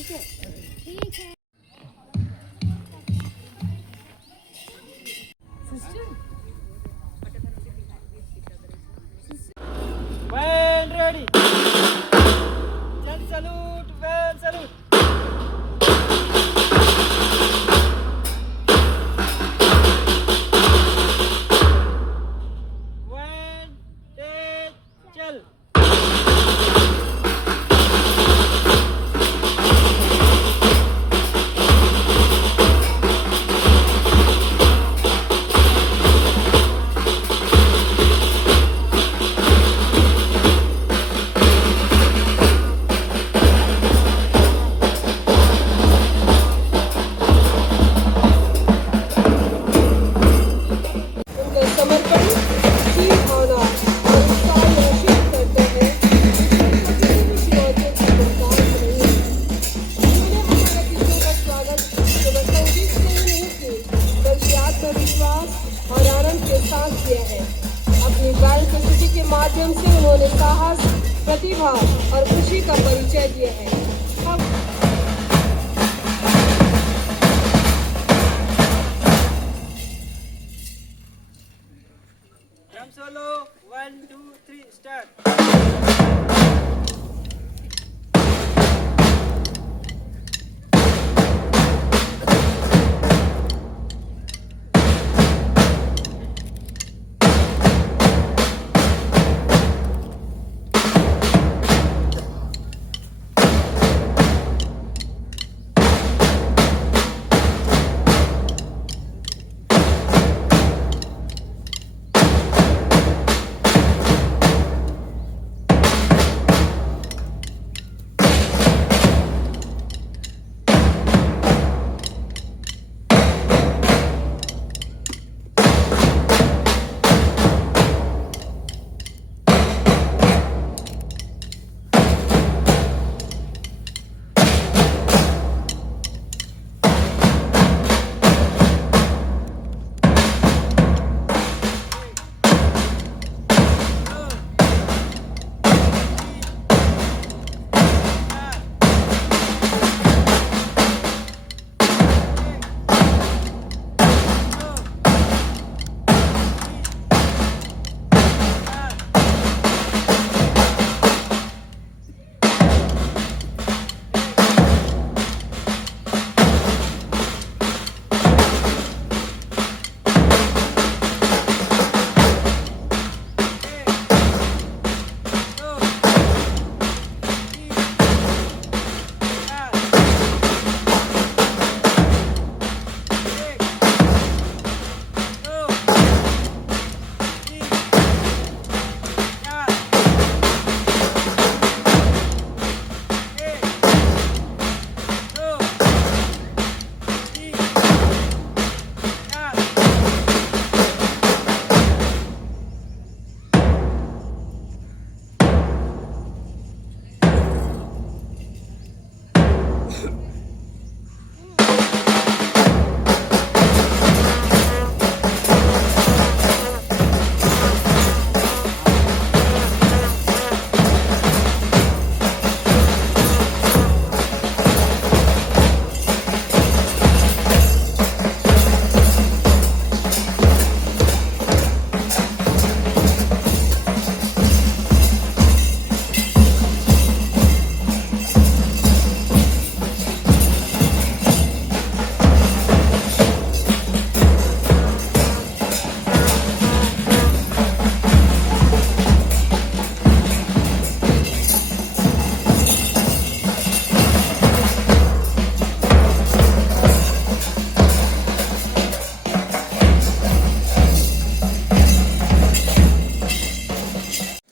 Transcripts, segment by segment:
ठीक है, ठीक है। When ready. Jan salute, when salute. When take chal. उनका समर्पण की भावना और उत्साह निश्चित करते हैं इसमें किसी भी चुनौतियों की बर्दाश्त नहीं है। उन्होंने हमारे अतिथियों का स्वागत केवल संगीत से ही नहीं की बल्कि आत्मविश्वास और आनंद के साथ किया है। अपनी बैंड प्रस्तुति के माध्यम से उन्होंने साहस, प्रतिभा और खुशी का परिचय दिया है। हम Drum solo, 1, 2, 3, start.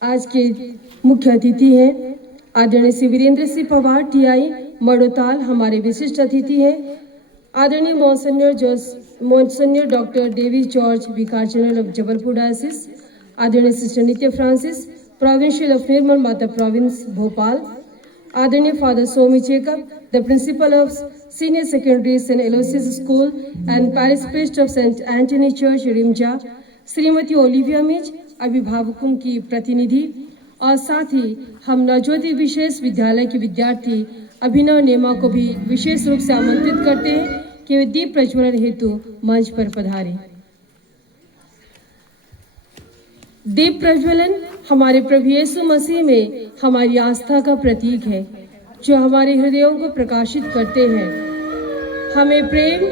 आज के मुख्य अतिथि हैं आदरणीय श्री वीरेंद्र सिंह पवार टीआई मड़ोताल हमारे विशिष्ट अतिथि हैं। आदरणीय monsignor doctor David George vicar general of Jabalpur diocese, आदरणीय sister Nitya Francis provincial of Nirmal Mata province Bhopal, आदरणीय father Somi Jacob the principal of senior secondary Saint Aloysius school and parish priest of Saint Antony church Rimja, Shrimati Olivia मिज अभिभावकों की प्रतिनिधि और साथ ही हम नवज्योति विशेष विद्यालय के विद्यार्थी अभिनव नेमा को भी विशेष रूप से आमंत्रित करते हैं कि वे दीप प्रज्वलन हेतु मंच पर पधारें। दीप प्रज्वलन हमारे प्रभु यीशु मसीह में हमारी आस्था का प्रतीक है, जो हमारे हृदयों को प्रकाशित करते हैं। हमें प्रेम,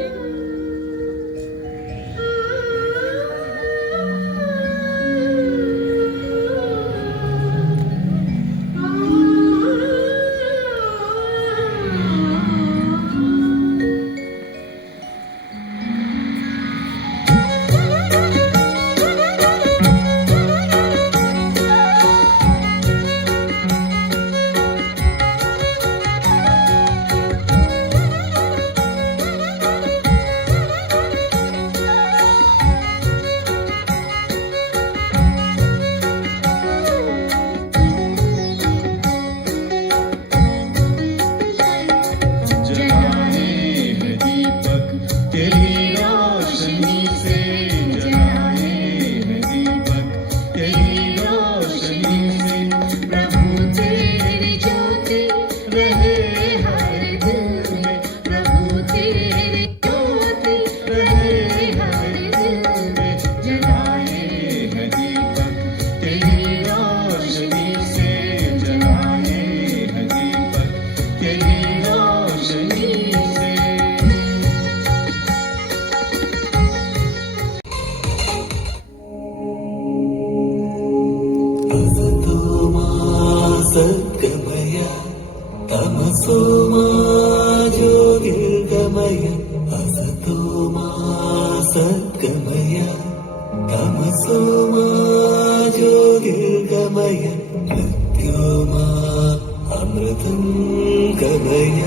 सद्गमय तमसो मा ज्योतिर्गमय असतो मा सद्गमय तमसो मा ज्योतिर्गमय मृत्योर्मा अमृतं गमय।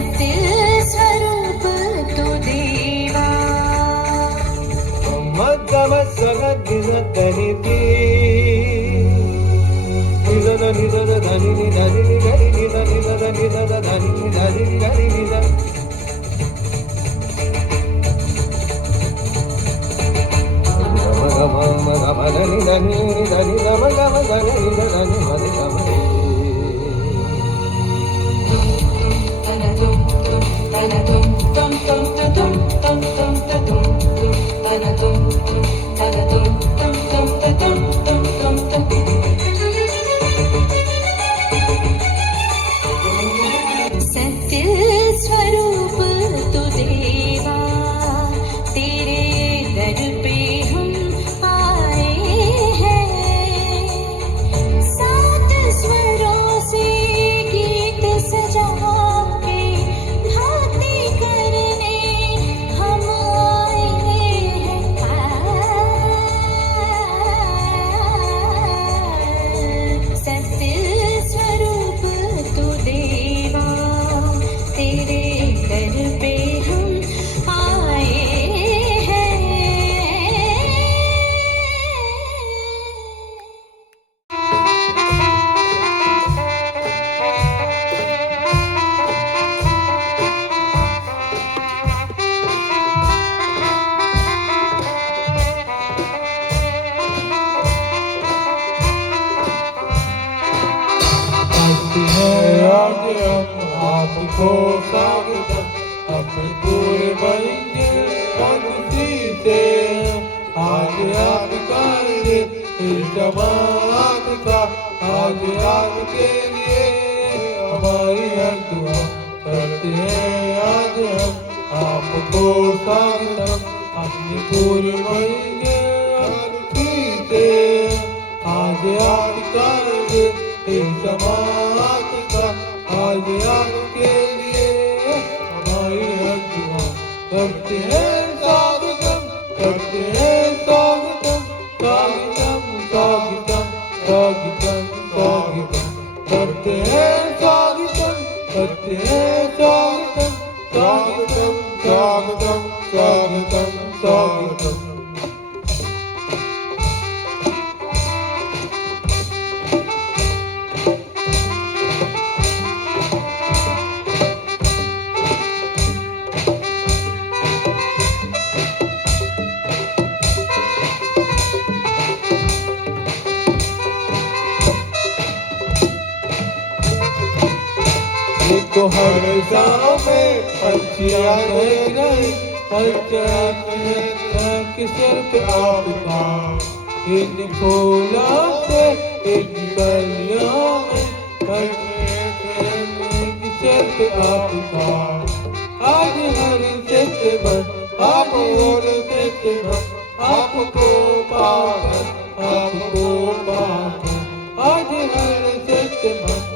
सत्य स्वरूप तू देवा मध्यम सगनिधि निधन निधन धनि धनि धनि निधन निधन निधन धनि धनि धनि निधन गम गम गम धनि धनि धनि गम गम धनि धनि धनि गम सत्य स्वरूप तू देवा तेरे दर पे हम आए हैं सात स्वरों से गीत सजा के भक्ति करने हम आए हैं सत्य स्वरूप तू देवा तेरे दर पे हम आए हैं करते हैं आज हम आपको स्वागत अपने पूरे बनेंगे भक्ति से आज आप करेंगे इस जमात का आज आपके लिए हमारी हर दुआ करते हैं आज हम आपको स्वागत अपने पूरे बनेंगे भक्ति से आज आप करेंगे इस जमात का आज आपके लिए हमारी हर दुआ करते हैं स्वागतम करते हैं स्वागतम स्वागतम स्वागतम स्वागतम स्वागतम करते हैं स्वागतम करते हैं स्वागतम स्वागतम स्वागतम स्वागतम स्वागतम तो हर गाँव में पंछियाँ रह गई हर जगह के सिर पे आपका इन फूलों से इन गलियों में हर के सिर पे आपका आज हर से बस आप और से बस आपको पाकर आज हर से बस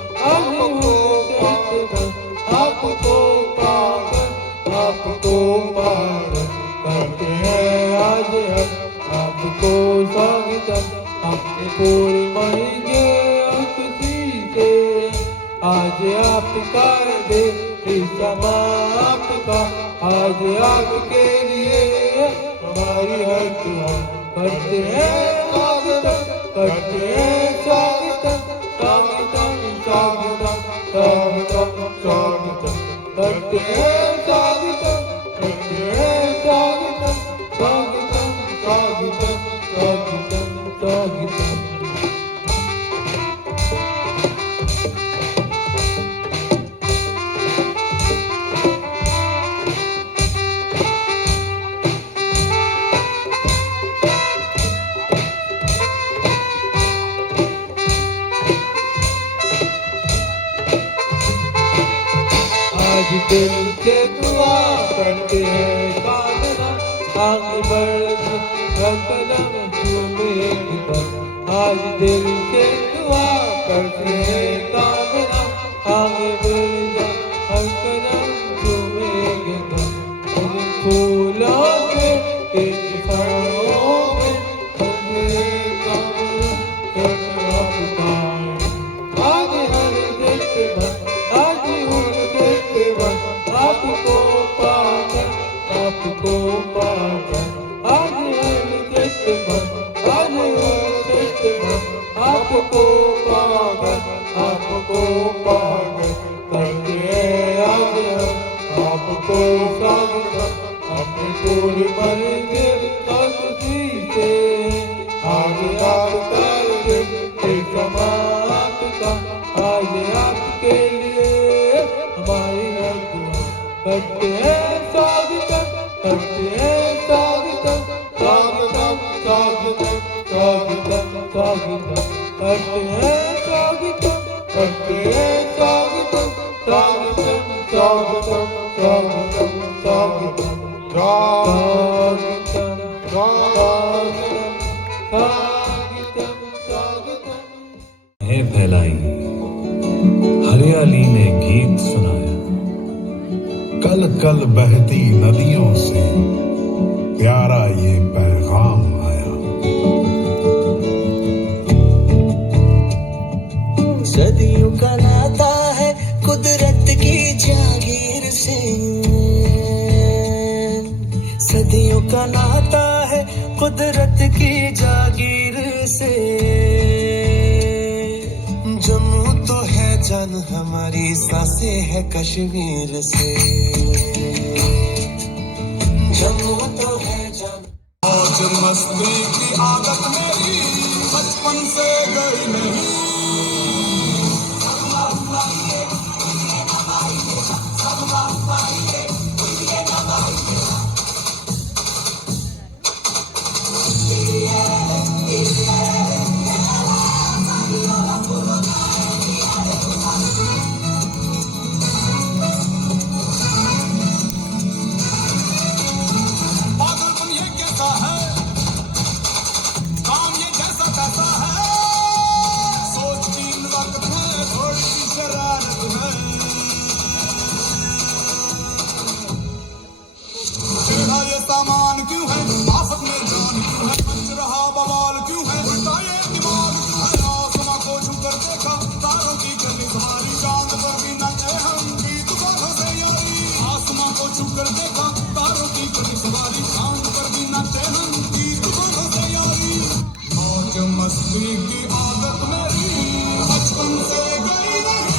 आपको पाकर करते हैं आज हम आपको स्वागतम अपने पूरे महीने खुशी से आज आप कर दे इस समाप्त का आज आपके लिए हमारी हर दुआ करते हैं स्वागतम करते हैं स्वागतम स्वागतम स्वागतम स्वागतम स्वागतम करते हैं स्वागतम करते हैं स्वागतम स्वागतम स्वागतम स्वागतम स्वागतम आज दिल से दुआ करते हैं कामना आगे बढ़ कदम चूमेगा आज दिल से दुआ करते हैं कामना आगे बढ़ कदम चूमेगा उन फूलों से इन फलों में आज हर दिल से आज हर दिल से को स्वागतम, अपने पूरी मंजिल खुशी से आज आपका एक समात का, आज आपके लिए हमारी करते हैं स्वागतम, करते हैं स्वागतम, स्वागतम स्वागतम स्वागतम स्वागतम, करते हैं स्वागतम, करते हैं स्वागतम, स्वागतम स्वागतम स्वागतम स्वागतम स्वागतम स्वागतम स्वागतम। है फैलाई हरियाली ने गीत सुनाया, कल कल बहती नदियों से प्यारा ये पैगाम आया। सदियों का नाता है कुदरत की जागीर से, सदियों का नाता है कुदरत की जागीर से। जम्मू तो है जान हमारी, सांसें है कश्मीर से। जम्मू तो है जान। मौज मस्ती की आदत मेरी बचपन से गई नहीं, पागलपन ये कैसा है, काम ये जैसा तैसा है, सोच की वक्त है, थोड़ी सी शरारत है। तेरा ये सामान क्यों है, आफत में जान क्यों है, मच रहा बवाल क्यों है, उल्टा ये दिमाग क्यों है। आसमां को छू कर देखा, तारों की गली हमारी, चांद पर भी नाचे हम की तूफानों से यारी। आसमां को छू कर देखा, तारों की गली हमारी, चांद पर भी नाचे हम की तूफानों से यारी। मौज मस्ती की आदत मेरी बचपन से गई नहीं।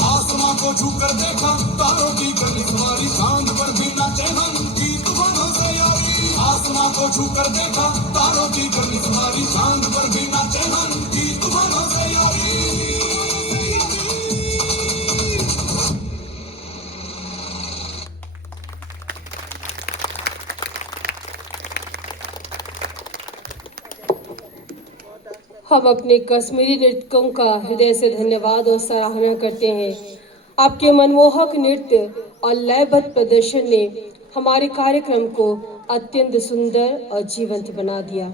आसमां को छू कर देखा, तारों की गली हमारी, चांद पर भी नाचे हम की तूफानों से यारी। आसमां को छू कर देखा, तारों की गली हमारी, चांद पर भी नाचे हम की तूफानों से यारी। हम अपने कश्मीरी नृतकों का हृदय से धन्यवाद और सराहना करते हैं। आपके मनमोहक नृत्य और लयबद्ध प्रदर्शन ने हमारे कार्यक्रम को अत्यंत सुंदर और जीवंत बना दिया।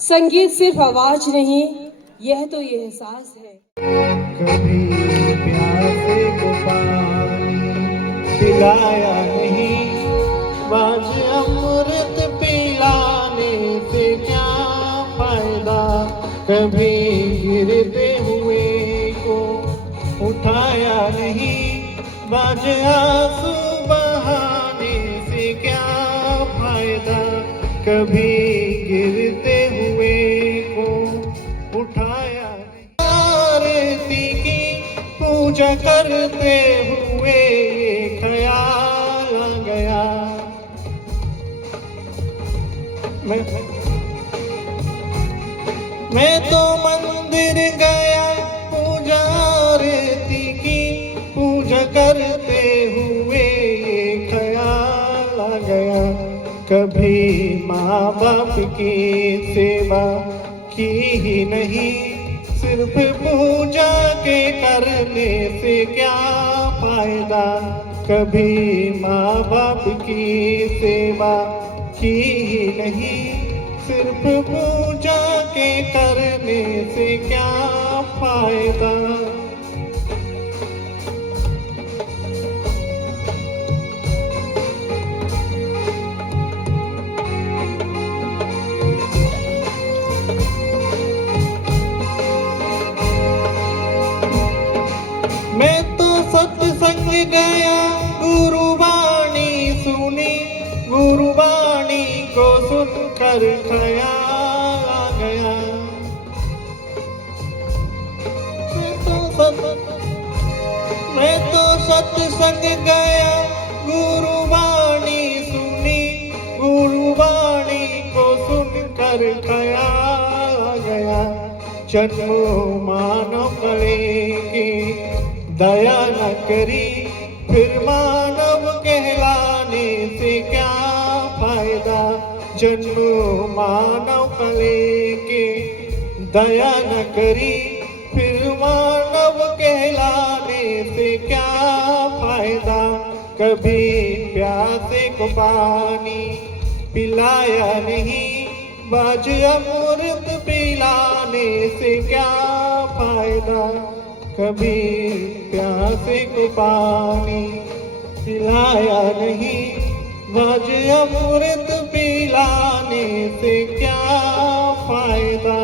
संगीत सिर्फ आवाज नहीं, यह तो ये एहसास है। कभी प्यासे को पानी पिलाया नहीं, बाज अमृत पिलाने से क्या फायदा। कभी गिरते हुए को उठाया नहीं, बाज आंसू बहाने से क्या फायदा। कभी गिरते हुए को उठाया नहीं। आरती की पूजा करते हुए ये ख्याल आ गया, मैं तो मंदिर गया, पूजा आरती की पूजा करते हुए ये ख्याल आ गया। कभी माँ बाप की सेवा की ही नहीं, सिर्फ पूजा के करने से क्या फायदा। कभी माँ बाप की सेवा की ही नहीं, सिर्फ पूजा के करने से क्या फायदा। मैं तो सत्संग गया, गुरुवाणी सुनी, गुरुवाणी को सुनकर ख्याल आ गया। मैं तो सत्संग गया गुरुवाणी सुनी, गुरुवाणी को सुनकर गया गया। जन्मो मानव कले की दया न करी, फिर मानव कहलाने से क्या फायदा। जन्मो मानव कले की दया न करी, फिर मानव कहलाने से क्या फायदा। कभी प्यासे को पानी पिलाया नहीं, बाज अमृत पिलाने से क्या फायदा। कभी प्यासे को पानी पिलाया नहीं, बाज अमृत पिलाने से क्या फायदा।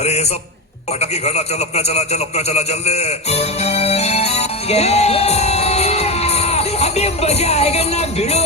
अरे ये सब पटाखी घड़ा, चल अपना चला, चल अपना चला, चल दे। अभी मजा आएगा ना भिड़ो।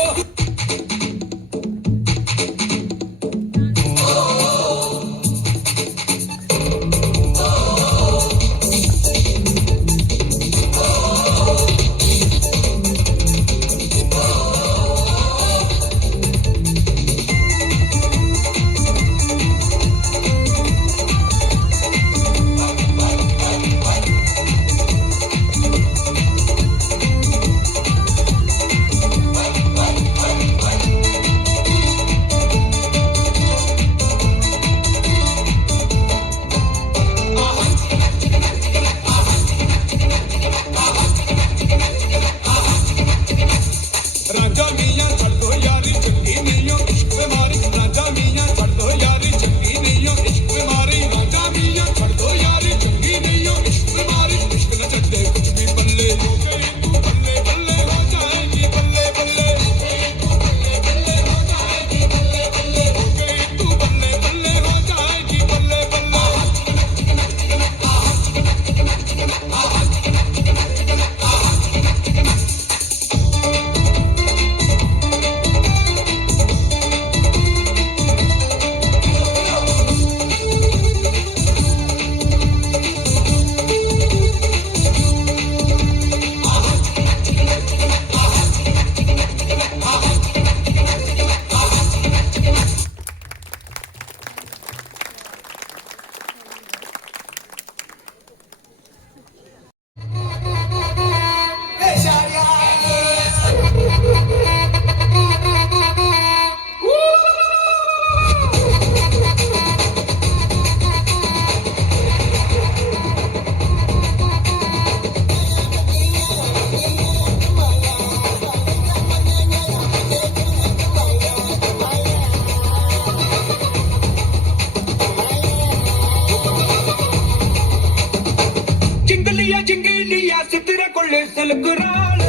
ജിംഗലിയ ജിംഗലിയ സിത്തിര കൊള്ളി സൽക്കുറാൾ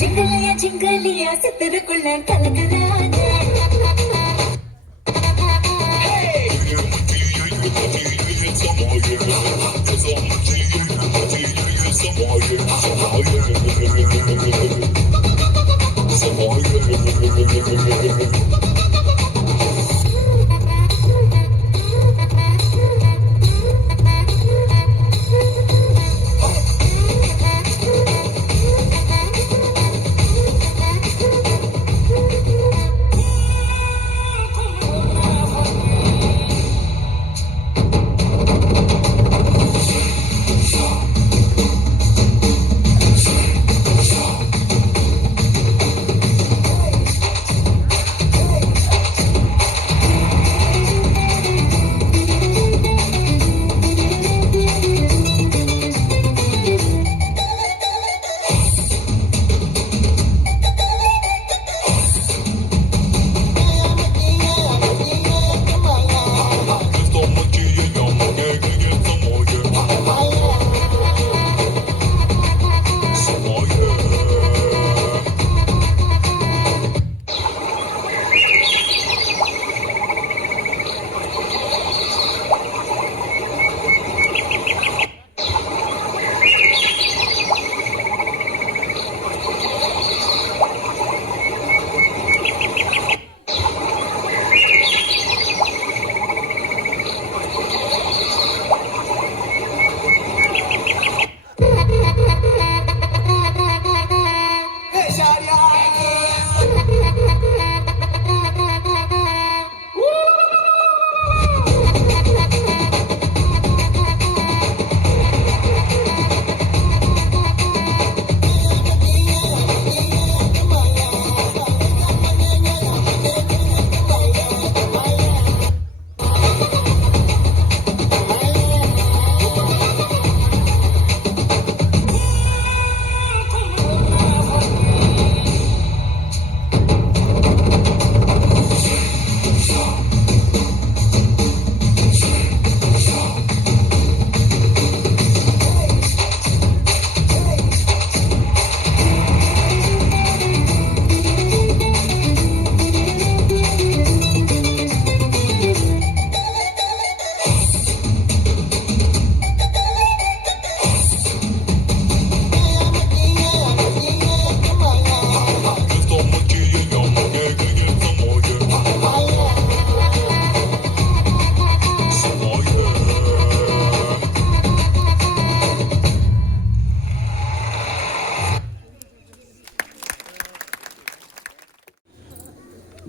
ജിംഗലിയ ജിംഗലിയ സിത്തിരക്കുള്ള കലകലാണ്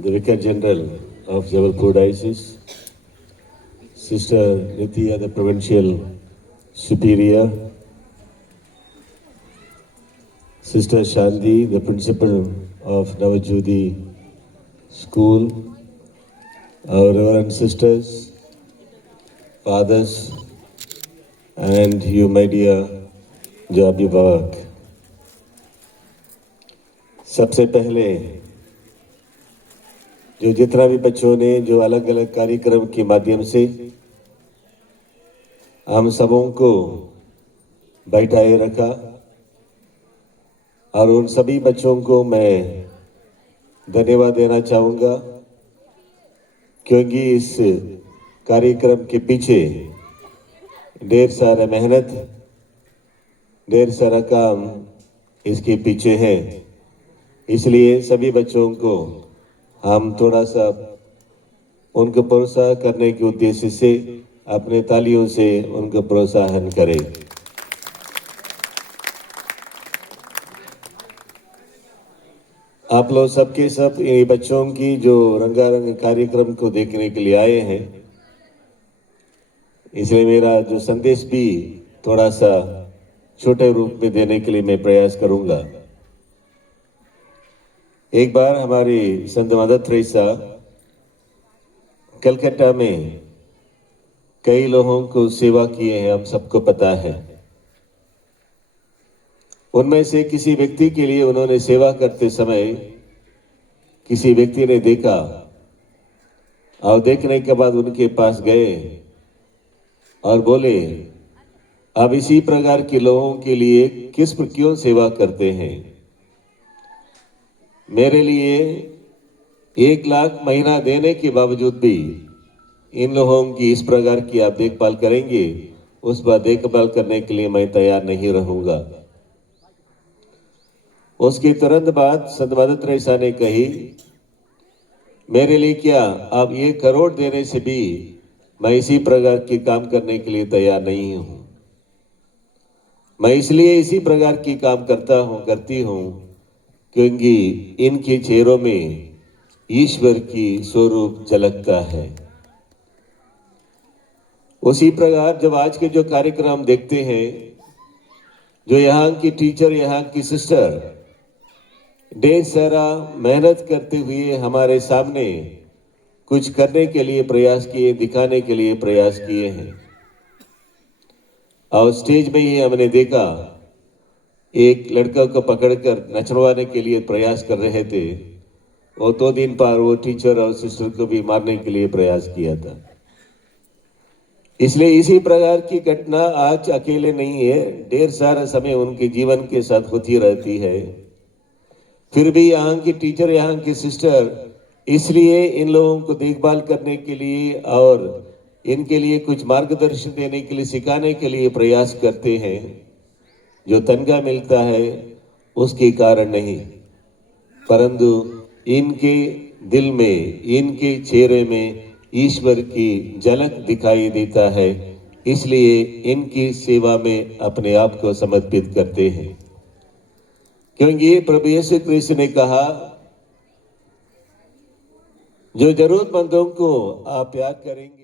The Vicar General of Jabalpur Diocese, Sister Nitya, the Provincial Superior, Sister Shandi, the Principal of Navajyoti School, our Reverend Sisters, Fathers, and you, my dear जो अभिभावक, सबसे पहले जो जितना भी बच्चों ने जो अलग अलग कार्यक्रम के माध्यम से हम सबों को बैठाए रखा, और उन सभी बच्चों को मैं धन्यवाद देना चाहूँगा, क्योंकि इस कार्यक्रम के पीछे ढेर सारा मेहनत, ढेर सारा काम इसके पीछे है। इसलिए सभी बच्चों को हम थोड़ा सा उनको प्रोत्साहन करने के उद्देश्य से अपने तालियों से उनको प्रोत्साहन करें। आप लोग सबके सब ये बच्चों की जो रंगारंग कार्यक्रम को देखने के लिए आए हैं, इसलिए मेरा जो संदेश भी थोड़ा सा छोटे रूप में देने के लिए मैं प्रयास करूंगा। एक बार हमारी संत मदर तेरेसा कलकत्ता में कई लोगों को सेवा किए हैं, हम सबको पता है। उनमें से किसी व्यक्ति के लिए उन्होंने सेवा करते समय किसी व्यक्ति ने देखा और देखने के बाद उनके पास गए और बोले, आप इसी प्रकार के लोगों के लिए क्यों सेवा करते हैं? मेरे लिए 1 लाख महीना देने के बावजूद भी इन लोगों की इस प्रकार की आप देखभाल करेंगे, उस पर देखभाल करने के लिए मैं तैयार नहीं रहूंगा। उसके तुरंत बाद संत मदर तेरेसा ने कही, मेरे लिए क्या, आप 1 करोड़ देने से भी मैं इसी प्रकार के काम करने के लिए तैयार नहीं हूं। मैं इसलिए इसी प्रकार की काम करती हूं क्योंकि इनके चेहरों में ईश्वर की स्वरूप झलकता है। उसी प्रकार जब आज के जो कार्यक्रम देखते हैं, जो यहाँ की टीचर, यहाँ की सिस्टर ढेर सारा मेहनत करते हुए हमारे सामने कुछ करने के लिए प्रयास किए, दिखाने के लिए प्रयास किए हैं। और स्टेज में ही हमने देखा, एक लड़का को पकड़कर नचवाने के लिए प्रयास कर रहे थे। वो 2 दिन पर वो टीचर और सिस्टर को भी मारने के लिए प्रयास किया था। इसलिए इसी प्रकार की घटना आज अकेले नहीं है, ढेर सारा समय उनके जीवन के साथ होती रहती है। फिर भी यहाँ की टीचर, यहाँ की सिस्टर इसलिए इन लोगों को देखभाल करने के लिए और इनके लिए कुछ मार्गदर्शन देने के लिए, सिखाने के लिए प्रयास करते हैं। जो तनख्वाह मिलता है उसके कारण नहीं, परंतु इनके दिल में, इनके चेहरे में ईश्वर की झलक दिखाई देता है, इसलिए इनकी सेवा में अपने आप को समर्पित करते हैं। क्योंकि प्रभु यीशु क्रिस्त ने कहा, जो जरूरतमंदों को आप प्यार करेंगे।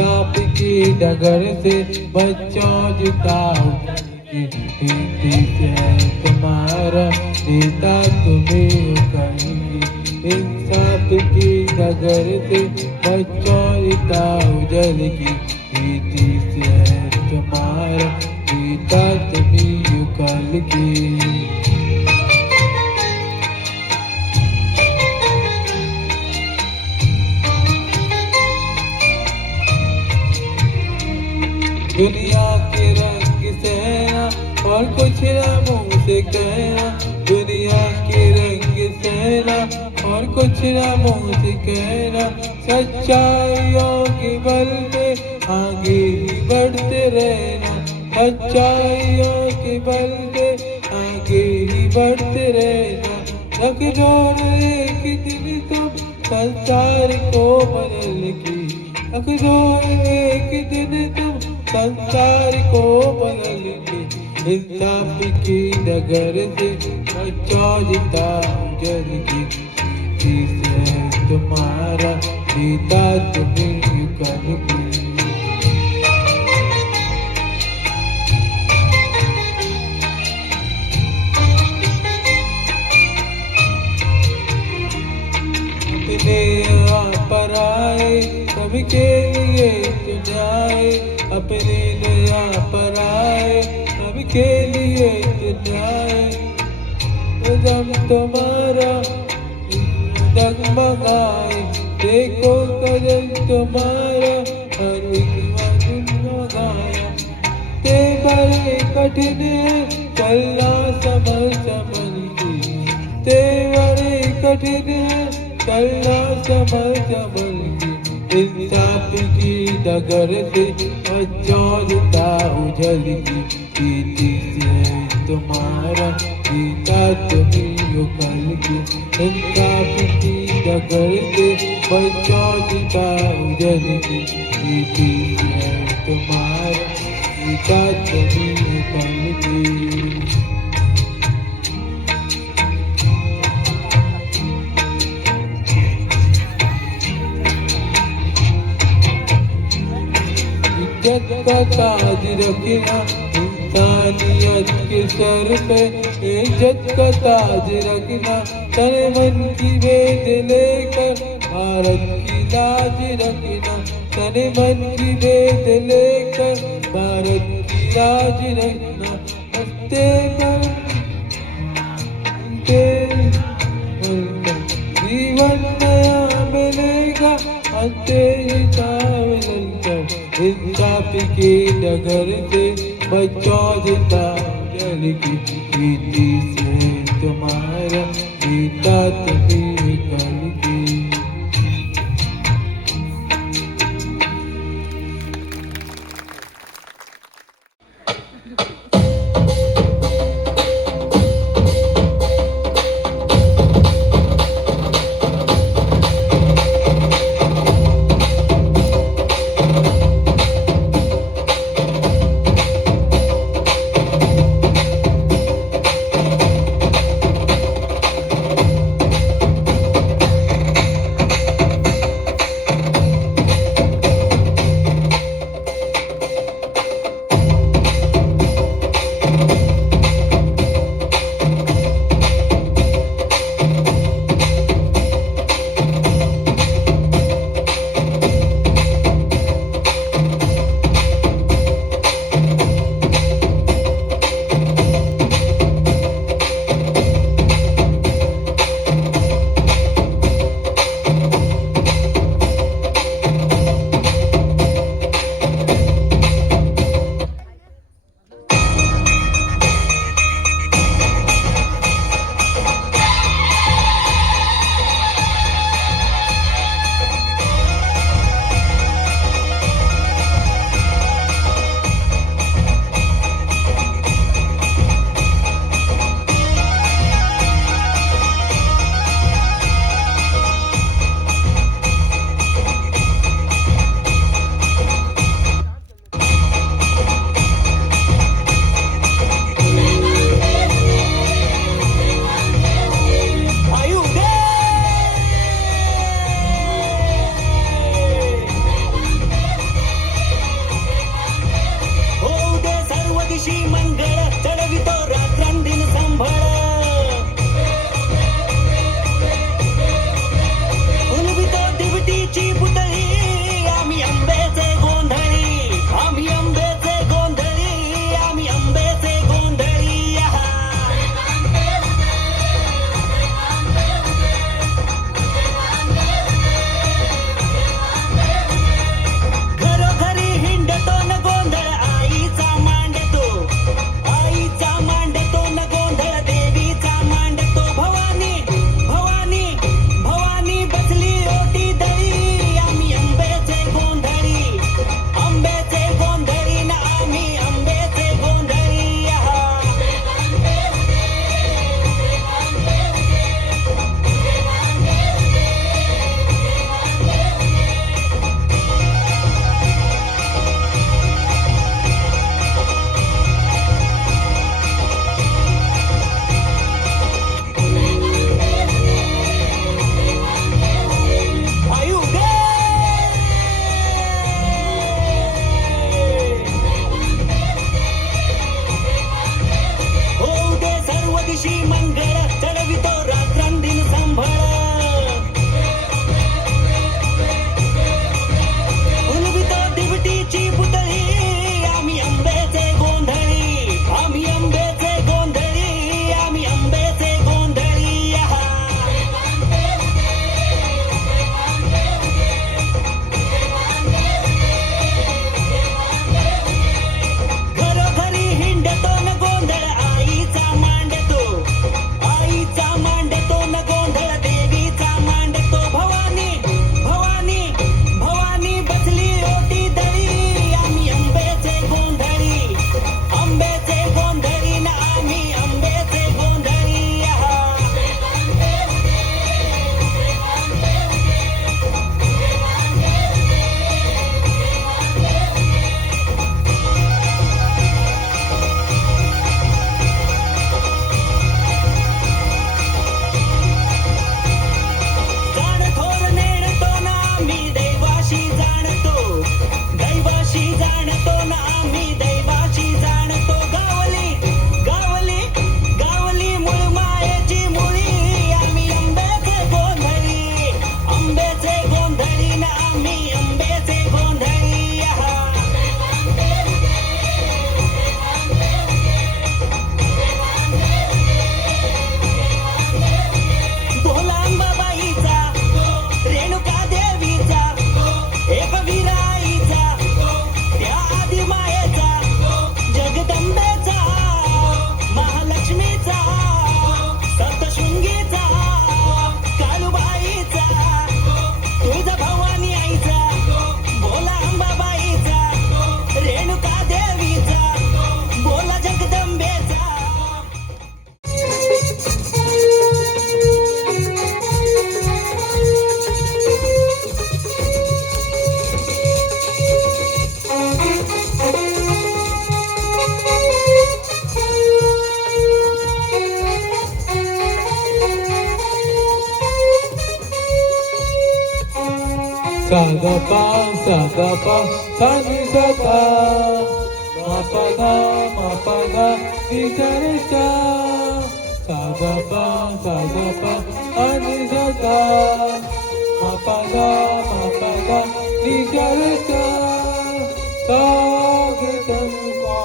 इंसाफ की डगर से बच्चों जुटाओ हिंदी से तुम्हारा नेता तुम्हें कहेंगे इंसाफ की डगर से बच्चों जुटाओ जल की हिंदी से तुम्हारा नेता तुम्हें कहेंगे दुनिया के रंग से ना और कुछ ना मुंह से कहना दुनिया के रंग से ना और कुछ ना मुंह से कहना सच्चाइयों के बल पे आगे ही बढ़ते रहना सच्चाइयों के बल पे आगे ही बढ़ते रहना रख दो एक दिन तुम संसार को बदल की रख दो एक दिन तुम संसार को बदल के इंसाफ की डगर से बच्चों जिताओ जल की से तुम्हारा नेता तुम्हें करेंगे अपने पर आए सबके लिए तुझ आए अपने नया पर आए सबके लिए तुझ आए कदम तुम्हारा डगमगाए देखो कदम तुम्हारा हर एक डगमगाया ते बड़े कठिन है चलना संभल संभल के ते बड़े कठिन है चलना संभल संभल के इंसाफ की डगर से बच्चों जुटाओ जल की से तुम्हारा गीता तुम्हें कल की इंसाफ की डगर से बच्चों जुटाओ जल की से तुम्हारा गीता तुम्हें कल की इज्जत का ताज रखना इंसानियत के सर पे इज्जत का ताज रखना तन मन की वेद लेकर भारत की लाज रखना तन मन की वेद लेकर भारत की लाज रखना हंसते पर जीवन नया मिलेगा हंसते ही मिलकर इंसाफ की डगर से बच्चों जिता जल की प्रीति से तुम्हारा गीता तुम्हें कल की सा गा पा सा गा पा सा नि सा पा मा पा गा नि सा रे सा सा गा पा सा नि सा गा मा पा गा नि सा रे सा सा गे ध पा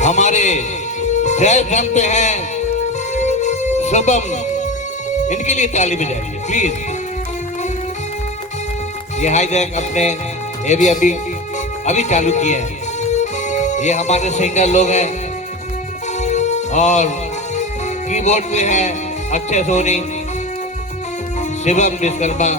हमारे जय बनते हैं शुभम, इनके लिए ताली बजाइए प्लीज। ये हाईजैक अपने ये भी अभी चालू किए हैं। ये हमारे सिंगर लोग हैं और कीबोर्ड पे हैं Akshay Soni, Shivam Vishwakarma.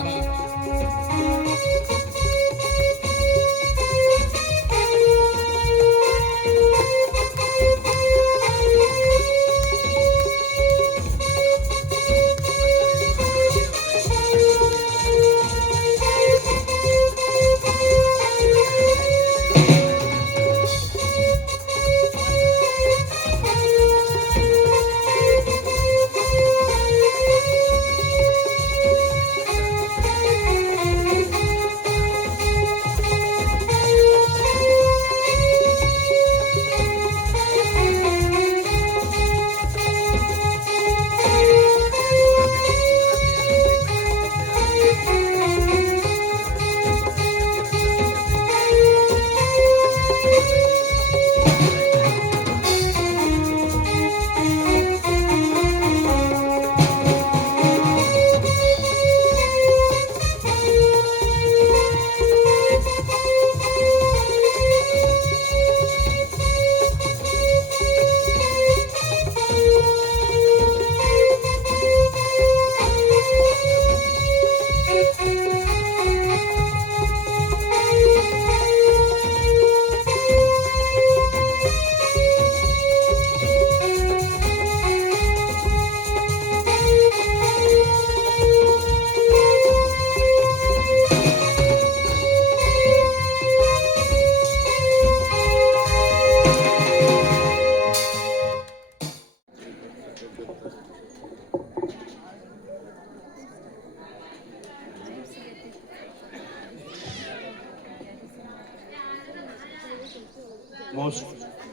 Most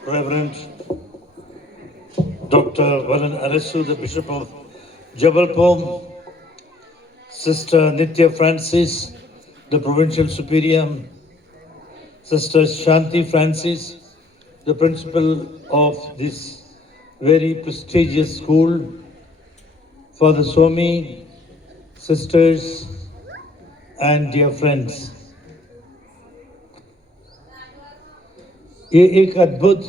Reverend Dr. Varan Arasu, the Bishop of Jabalpur, Sister Nitya Francis, the Provincial Superior, Sister Shanti Francis, the Principal of this very prestigious school, Father Swami, sisters and dear friends. ये एक अद्भुत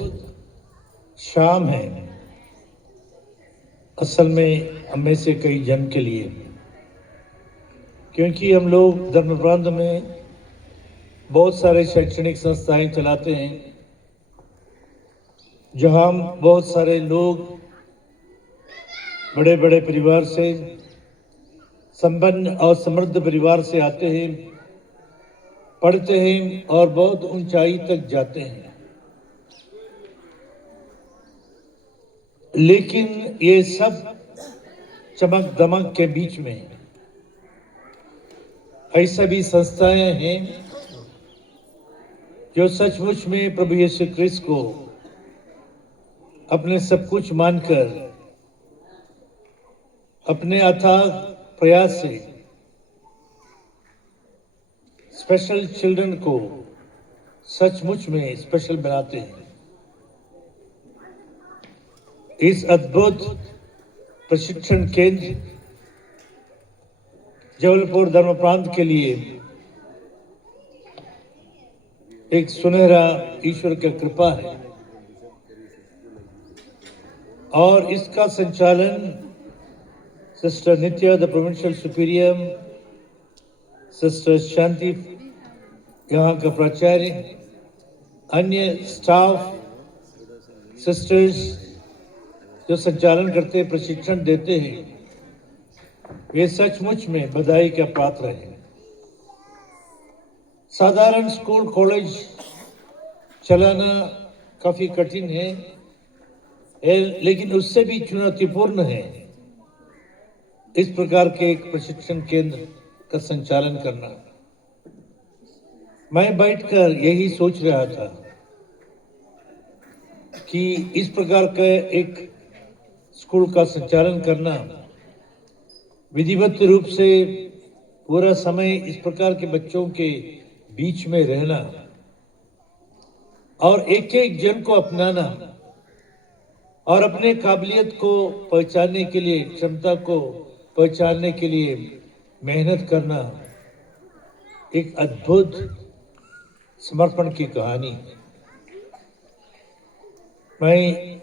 शाम है असल में हम में से कई जन के लिए, क्योंकि हम लोग धर्म प्रांत में बहुत सारे शैक्षणिक संस्थाएं चलाते हैं जहां बहुत सारे लोग बड़े बड़े परिवार से, संपन्न और समृद्ध परिवार से आते हैं, पढ़ते हैं और बहुत ऊंचाई तक जाते हैं। लेकिन ये सब चमक दमक के बीच में ऐसा भी संस्थाएं हैं जो सचमुच में प्रभु यीशु क्रिस्त को अपने सब कुछ मानकर अपने अथाह प्रयास से स्पेशल चिल्ड्रन को सचमुच में स्पेशल बनाते हैं। इस अद्भुत प्रशिक्षण केंद्र जबलपुर धर्म प्रांत के लिए एक सुनहरा ईश्वर की कृपा है और इसका संचालन sister Nitya the provincial superior, sister Shanti यहाँ का प्राचार्य, अन्य स्टाफ सिस्टर्स जो संचालन करते, प्रशिक्षण देते हैं, वे सचमुच में बधाई का पात्र हैं। साधारण स्कूल कॉलेज चलाना काफी कठिन है, लेकिन उससे भी चुनौतीपूर्ण है इस प्रकार के एक प्रशिक्षण केंद्र का संचालन करना। मैं बैठकर यही सोच रहा था कि इस प्रकार का एक स्कूल का संचालन करना, विधिवत रूप से पूरा समय इस प्रकार के बच्चों के बीच में रहना और एक एक जन को अपनाना और अपने काबिलियत को पहचानने के लिए, क्षमता को पहचानने के लिए मेहनत करना एक अद्भुत समर्पण की कहानी है। मैं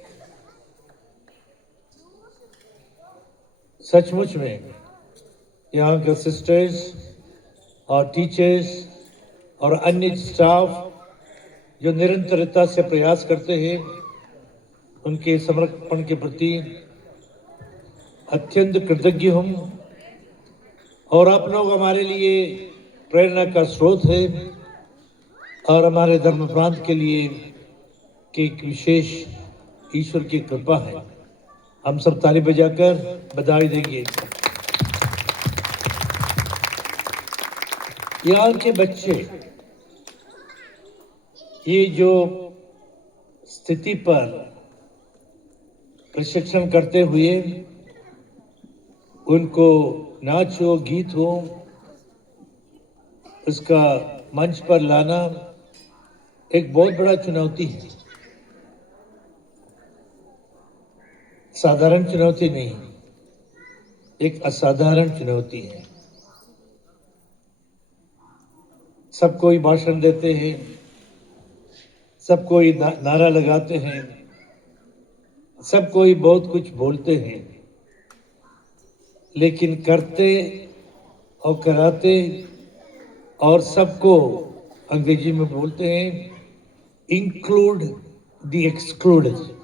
सचमुच में यहाँ के सिस्टर्स और टीचर्स और अन्य स्टाफ जो निरंतरता से प्रयास करते हैं, उनके समर्पण के प्रति अत्यंत कृतज्ञ हूँ। और आप लोग हमारे लिए प्रेरणा का स्रोत है और हमारे धर्म प्रांत के लिए एक विशेष ईश्वर की कृपा है। हम सब ताली बजाकर बधाई देंगे। यहाँ के बच्चे ये जो स्थिति पर प्रशिक्षण करते हुए उनको नाच हो, गीत हो, उसका मंच पर लाना एक बहुत बड़ा चुनौती है। साधारण चुनौती नहीं, एक असाधारण चुनौती है। सब कोई भाषण देते हैं, सब कोई नारा लगाते हैं, सब कोई बहुत कुछ बोलते हैं, लेकिन करते और कराते और सबको अंग्रेजी में बोलते हैं इंक्लूड द एक्सक्लूडेड।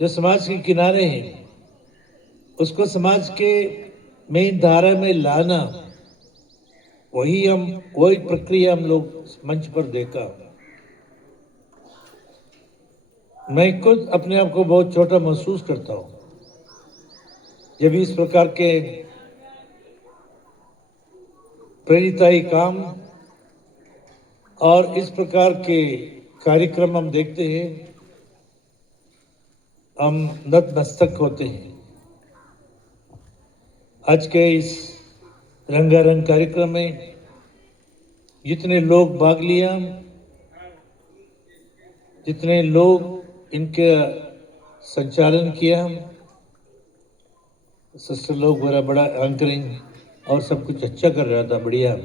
जो समाज के किनारे हैं उसको समाज के मेन धारा में लाना, वही प्रक्रिया हम लोग मंच पर देखा। मैं खुद अपने आप को बहुत छोटा महसूस करता हूँ जब इस प्रकार के प्रेरिताई काम और इस प्रकार के कार्यक्रम हम देखते हैं, हम नतमस्तक होते हैं। आज के इस रंगारंग कार्यक्रम में जितने लोग भाग लिया, जितने लोग इनके संचालन किया, सिस्टर लोग बड़ा एंकरिंग और सब कुछ अच्छा कर रहा था, बढ़िया।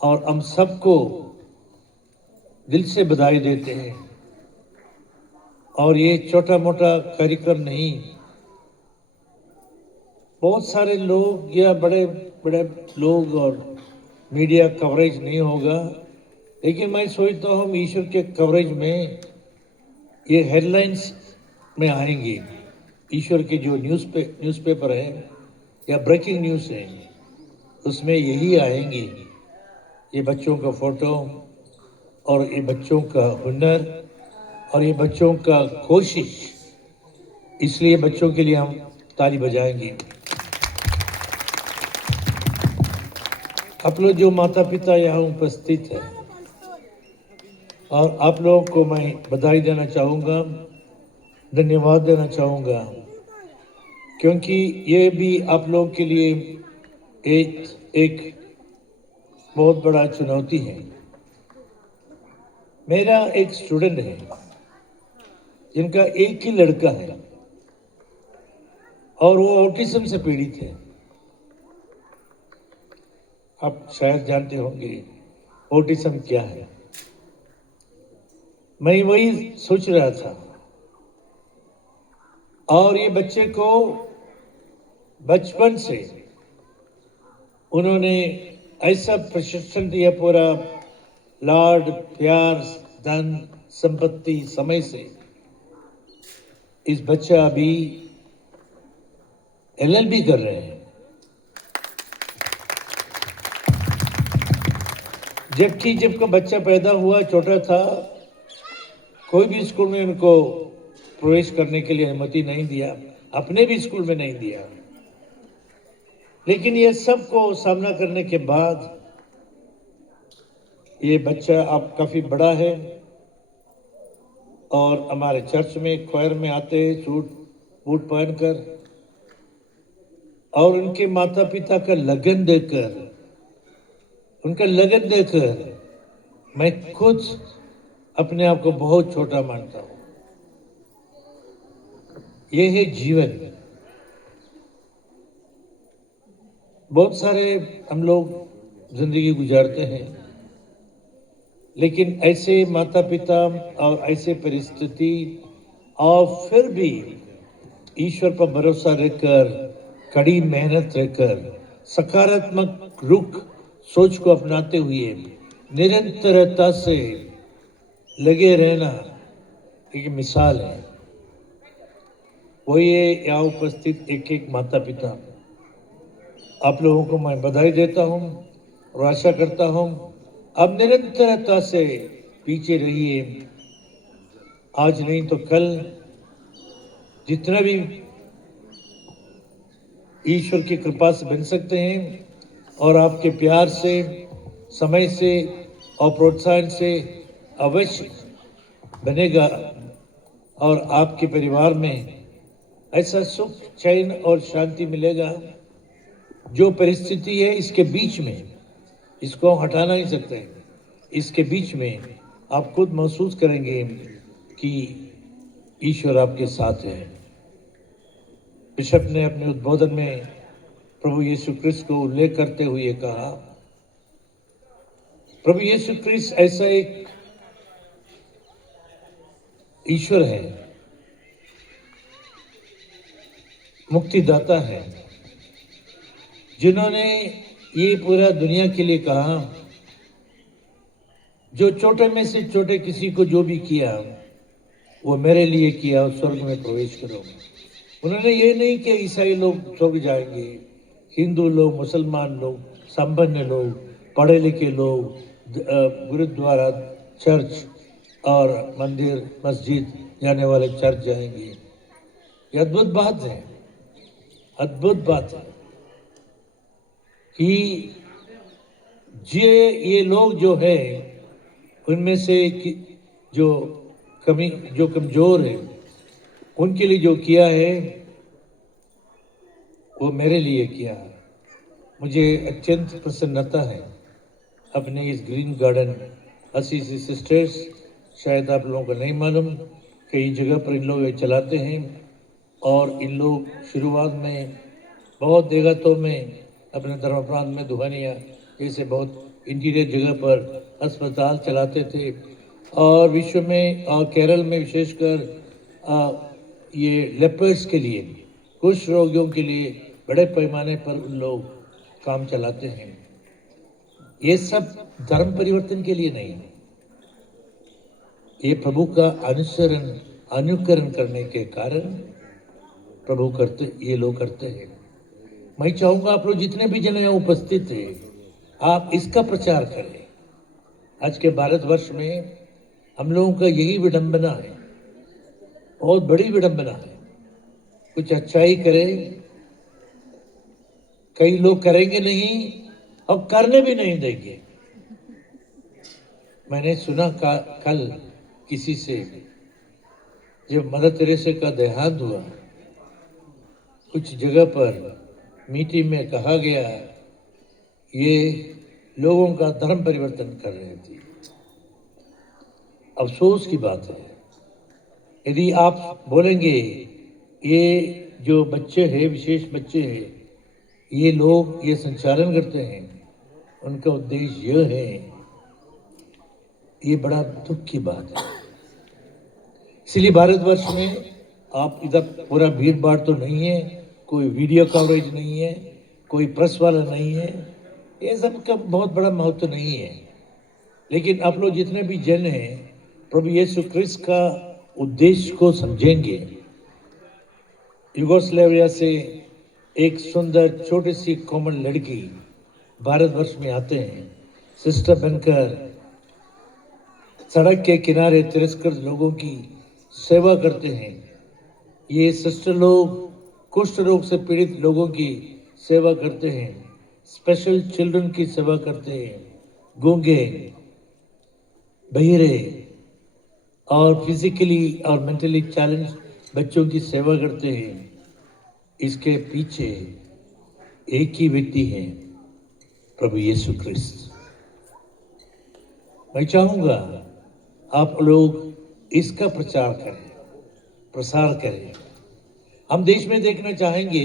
और हम सबको दिल से बधाई देते हैं। और ये छोटा मोटा कार्यक्रम नहीं, बहुत सारे लोग या बड़े बड़े लोग और मीडिया कवरेज नहीं होगा, लेकिन मैं सोचता हूँ ईश्वर के कवरेज में ये हेडलाइंस में आएंगे। ईश्वर के जो न्यूज़पेपर है या ब्रेकिंग न्यूज़ है, उसमें यही आएंगी, ये बच्चों का फोटो और ये बच्चों का हुनर और ये बच्चों का कोशिश। इसलिए बच्चों के लिए हम ताली बजाएंगे। आप लोग जो माता पिता यहाँ उपस्थित हैं, और आप लोगों को मैं बधाई देना चाहूँगा, धन्यवाद देना चाहूँगा, क्योंकि ये भी आप लोगों के लिए एक बहुत बड़ा चुनौती है। मेरा एक स्टूडेंट है जिनका एक ही लड़का है और वो ऑटिज्म से पीड़ित है। आप शायद जानते होंगे ऑटिज्म क्या है। मैं वही सोच रहा था और ये बच्चे को बचपन से उन्होंने ऐसा प्रशिक्षण दिया, पूरा लाड प्यार धन संपत्ति समय से। इस बच्चा अभी LLB कर रहे हैं, जबकि जब का बच्चा पैदा हुआ छोटा था, कोई भी स्कूल में उनको प्रवेश करने के लिए अनुमति नहीं दिया, अपने भी स्कूल में नहीं दिया। लेकिन ये सबको सामना करने के बाद ये बच्चा अब काफी बड़ा है और हमारे चर्च में क्वायर में आते हैं सूट बूट पहनकर, और उनके माता पिता का लगन देखकर, उनका लगन देखकर मैं खुद अपने आप को बहुत छोटा मानता हूं। ये है जीवन। बहुत सारे हम लोग जिंदगी गुजारते हैं, लेकिन ऐसे माता पिता और ऐसे परिस्थिति और फिर भी ईश्वर पर भरोसा रखकर, कड़ी मेहनत रखकर, सकारात्मक रुख सोच को अपनाते हुए निरंतरता से लगे रहना एक मिसाल है। वो ये यहाँ उपस्थित एक एक माता पिता, आप लोगों को मैं बधाई देता हूँ और आशा करता हूँ अब निरंतरता से पीछे रहिए। आज नहीं तो कल जितना भी ईश्वर की कृपा से बन सकते हैं, और आपके प्यार से, समय से और प्रोत्साहन से अवश्य बनेगा, और आपके परिवार में ऐसा सुख चैन और शांति मिलेगा। जो परिस्थिति है इसके बीच में, इसको हम हटा नहीं सकते, इसके बीच में आप खुद महसूस करेंगे कि ईश्वर आपके साथ है। बिशप ने अपने उद्बोधन में प्रभु यीशु क्रिस्त को उल्लेख करते हुए कहा, प्रभु यीशु क्रिस्त ऐसा एक ईश्वर है, मुक्तिदाता है, जिन्होंने ये पूरा दुनिया के लिए कहा, जो छोटे में से छोटे किसी को जो भी किया वो मेरे लिए किया, और स्वर्ग में प्रवेश करो। उन्होंने ये नहीं कि ईसाई लोग स्वर्ग जाएंगे, हिंदू लोग, मुसलमान लोग, संपन्न लोग, पढ़े लिखे लोग गुरुद्वारा, चर्च और मंदिर मस्जिद जाने वाले चर्च जाएंगे। ये अद्भुत बात है, अद्भुत बात है कि ये लोग जो है उनमें से जो कमजोर है, उनके लिए जो किया है वो मेरे लिए किया है। मुझे अत्यंत प्रसन्नता है अपने इस ग्रीन गार्डन असीसी सिस्टर्स, शायद आप लोगों को नहीं मालूम, कई जगह पर इन लोग ये चलाते हैं, और इन लोग शुरुआत में बहुत जगहों में अपने धर्म प्रांत में दुहानिया जैसे बहुत इंटीरियर जगह पर अस्पताल चलाते थे, और विश्व में और केरल में विशेषकर ये लेपर्स के लिए, कुष्ठ रोगियों के लिए बड़े पैमाने पर उन लोग काम चलाते हैं। ये सब धर्म परिवर्तन के लिए नहीं है, ये प्रभु का अनुकरण करने के कारण प्रभु ये लोग करते हैं। मैं चाहूंगा आप लोग जितने भी जन यहाँ उपस्थित हैं, आप इसका प्रचार करें। आज के भारतवर्ष में हम लोगों का यही विडंबना है, बहुत बड़ी विडंबना है। कुछ अच्छाई करें, कई लोग करेंगे नहीं और करने भी नहीं देंगे। मैंने सुना कल किसी से, जब मदर तेरेसा का देहांत हुआ, कुछ जगह पर मीटिंग में कहा गया ये लोगों का धर्म परिवर्तन कर रही थी। अफसोस की बात है, यदि आप बोलेंगे ये जो बच्चे हैं, विशेष बच्चे हैं, ये लोग ये संचालन करते हैं, उनका उद्देश्य यह है, ये बड़ा दुख की बात है। इसलिए भारतवर्ष में आप इधर पूरा भीड़ भाड़ तो नहीं है, कोई वीडियो कवरेज नहीं है, कोई प्रेस वाला नहीं है, ये सब का बहुत बड़ा महत्व नहीं है। लेकिन आप लोग जितने भी जन हैं प्रभु यीशु क्रिस्त का उद्देश्य को समझेंगे। यूगोस्लाविया से एक सुंदर छोटी सी कोमल लड़की भारतवर्ष में आते हैं, सिस्टर बनकर सड़क के किनारे तिरस्कृत लोगों की सेवा करते हैं। ये सिस्टर लोग कुष्ठ रोग से पीड़ित लोगों की सेवा करते हैं, स्पेशल चिल्ड्रन की सेवा करते हैं, गूंगे, बहिरे और फिजिकली और मेंटली चैलेंज बच्चों की सेवा करते हैं। इसके पीछे एक ही व्यक्ति है, प्रभु यीशु क्रिस्त। मैं चाहूँगा आप लोग इसका प्रचार करें, प्रसार करें। हम देश में देखना चाहेंगे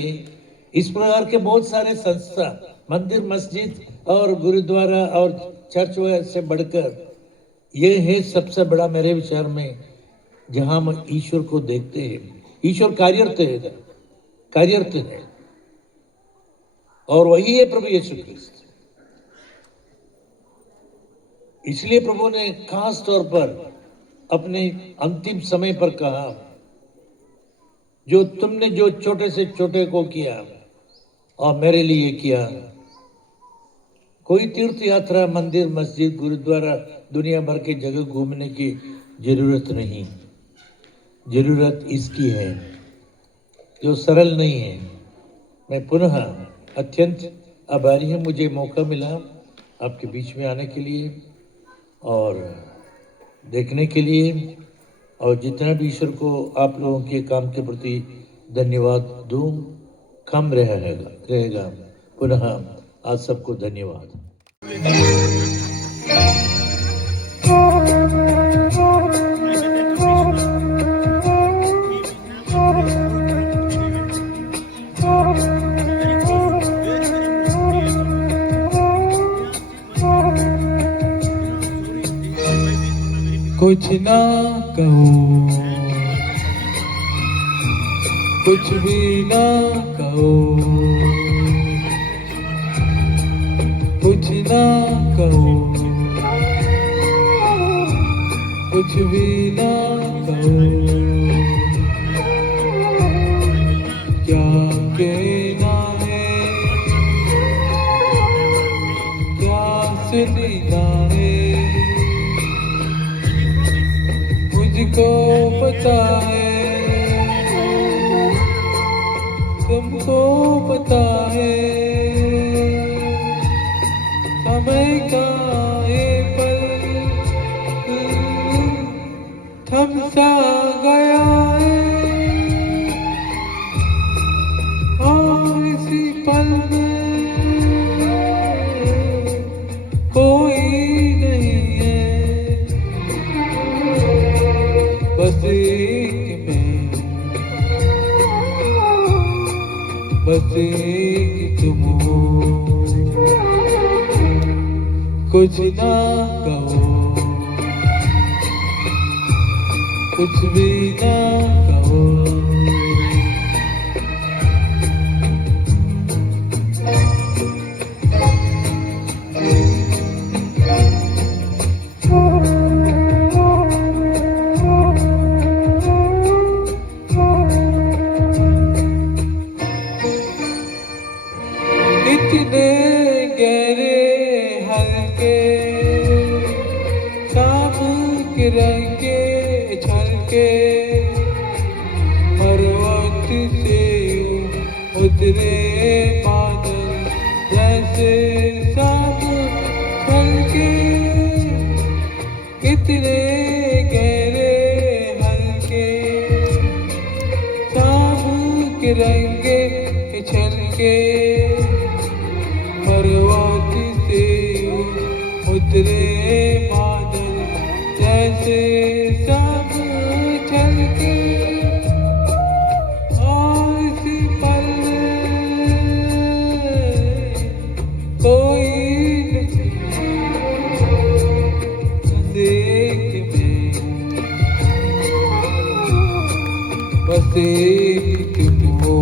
इस प्रकार के बहुत सारे संस्था, मंदिर, मस्जिद और गुरुद्वारा और चर्च से बढ़कर ये है सबसे बड़ा मेरे विचार में जहां हम ईश्वर को देखते हैं। ईश्वर कार्यरत है और वही है प्रभु यीशु क्रिस्त। इसलिए प्रभु ने खास तौर पर अपने अंतिम समय पर कहा, जो तुमने जो छोटे से छोटे को किया और मेरे लिए किया। कोई तीर्थ यात्रा, मंदिर, मस्जिद, गुरुद्वारा, दुनिया भर के जगह घूमने की जरूरत नहीं। जरूरत इसकी है जो सरल नहीं है। मैं पुनः अत्यंत आभारी हूँ, मुझे मौका मिला आपके बीच में आने के लिए और देखने के लिए, और जितना भी ईश्वर को आप लोगों के काम के प्रति धन्यवाद दूं, कम रहेगा। पुनः आज सबको धन्यवाद। कुछ ना कहो, कुछ भी ना कहो, कुछ ना कहो, कुछ भी ना कहो। क्या कहना है, क्या सुनना है, मुझको पता है, तुमको पता है। समय का ये पल थम सा गया है और इसी पल में कोई नहीं है, बस एक में, बस एक तुम हो। कुछ ना कहो, कुछ भी ना कहो। इतने गहरे हल्के शाम के रंगे छलके, हर वक्त से उतरे बादल जैसे शाम छलके। इतने गहरे हल्के शाम के रंगे छलके, पर्वत से उतरे बादल जैसे सब छलके। और इसी पल कोई नहीं, देख में बस एक तुम हो,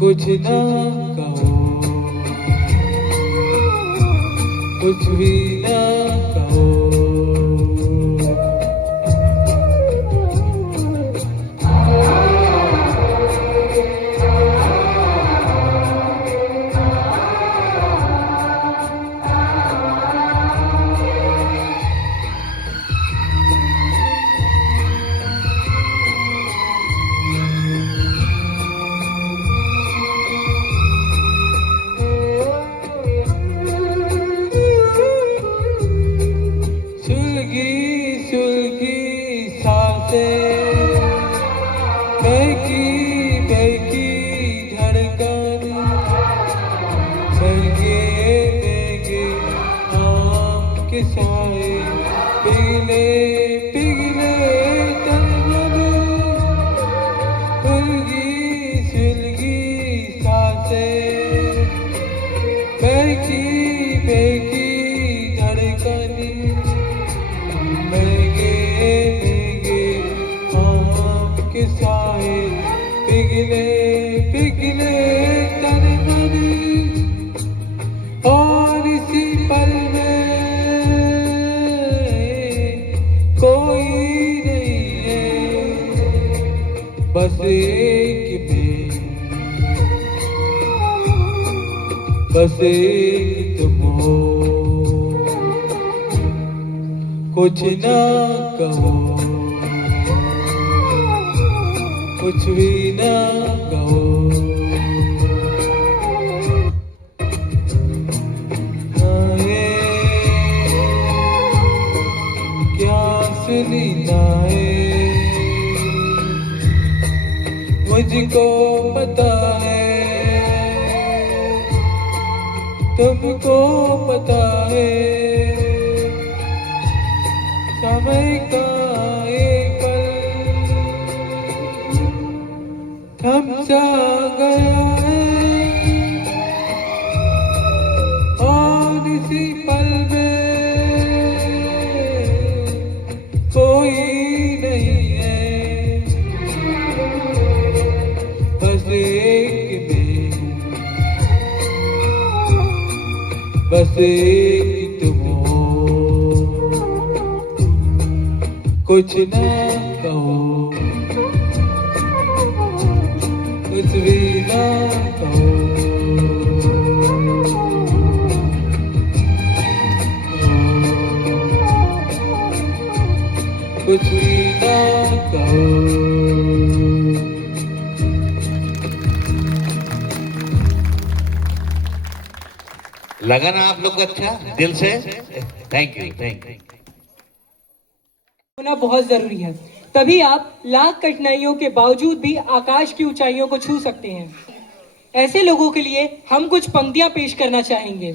कुछ ना कहो, कुछ भी ना कहो। सुलगी सुलगी सांसें, बहकी बहकी धड़कन, महंगे महंगे आम के साए, पिघले पिघले तन मन। सुलगी सांसें, बहकी बहकी धड़कन, महंगे महंगे आम के साए, पिघले पिघले तन मन। और इसी पल में कोई नहीं है, बस एक में, बस एक तुम हो, कुछ ना कहो, कुछ भी ना कहो। नाए क्या सुनी नाए, मुझको पता है, तुमको पता है, समय का एक पल थम सा गया है, और इसी पल में कोई नहीं है, बस एक में, बस एक तुम हो, कुछ ना कहो, कुछ भी ना कहो। कुछ भी ना कहो। लगा ना आप लोग को अच्छा दिल से? Thank you thank you. होना बहुत जरूरी है, तभी आप लाख कठिनाइयों के बावजूद भी आकाश की ऊंचाइयों को छू सकते हैं। ऐसे लोगों के लिए हम कुछ पंक्तियां पेश करना चाहेंगे।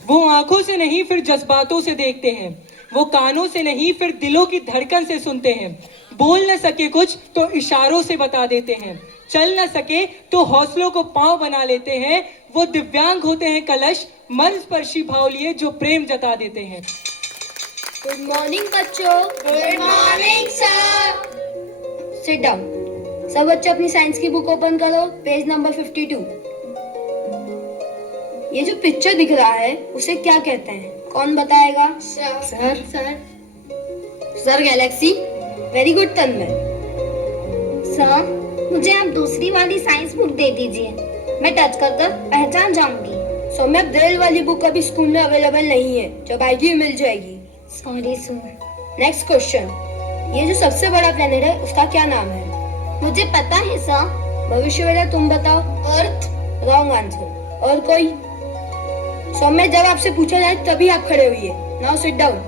वो आंखों से नहीं फिर जज्बातों से देखते हैं, वो कानों से नहीं फिर दिलों की धड़कन से सुनते हैं, बोल न सके कुछ तो इशारों से बता देते हैं, चल न सके तो हौसलों को पांव बना लेते हैं, वो दिव्यांग होते हैं कलश, मन स्पर्शी भाव लिए जो प्रेम जता देते हैं। गुड मॉर्निंग बच्चों। Good morning sir. Sit down. सब बच्चे अपनी साइंस की बुक ओपन करो, पेज नंबर 52। ये जो पिक्चर दिख रहा है उसे क्या कहते हैं, कौन बताएगा? Sir sir sir galaxy. Very good Tanmay. Sir मुझे आप दूसरी वाली साइंस बुक दे दीजिए, मैं टच कर पहचान जाऊंगी। सौम्या ब्रेल वाली बुक अभी स्कूल में अवेलेबल नहीं है, जब आएगी मिल जाएगी। Sorry sir. नेक्स्ट क्वेश्चन, ये जो सबसे बड़ा प्लेनेट है उसका क्या नाम है? मुझे पता है सर। भविष्य बेटा तुम बताओ। अर्थ। Wrong answer. और कोई? सौम्या जब आपसे पूछा जाए तभी आप खड़े हुई है। Now sit down.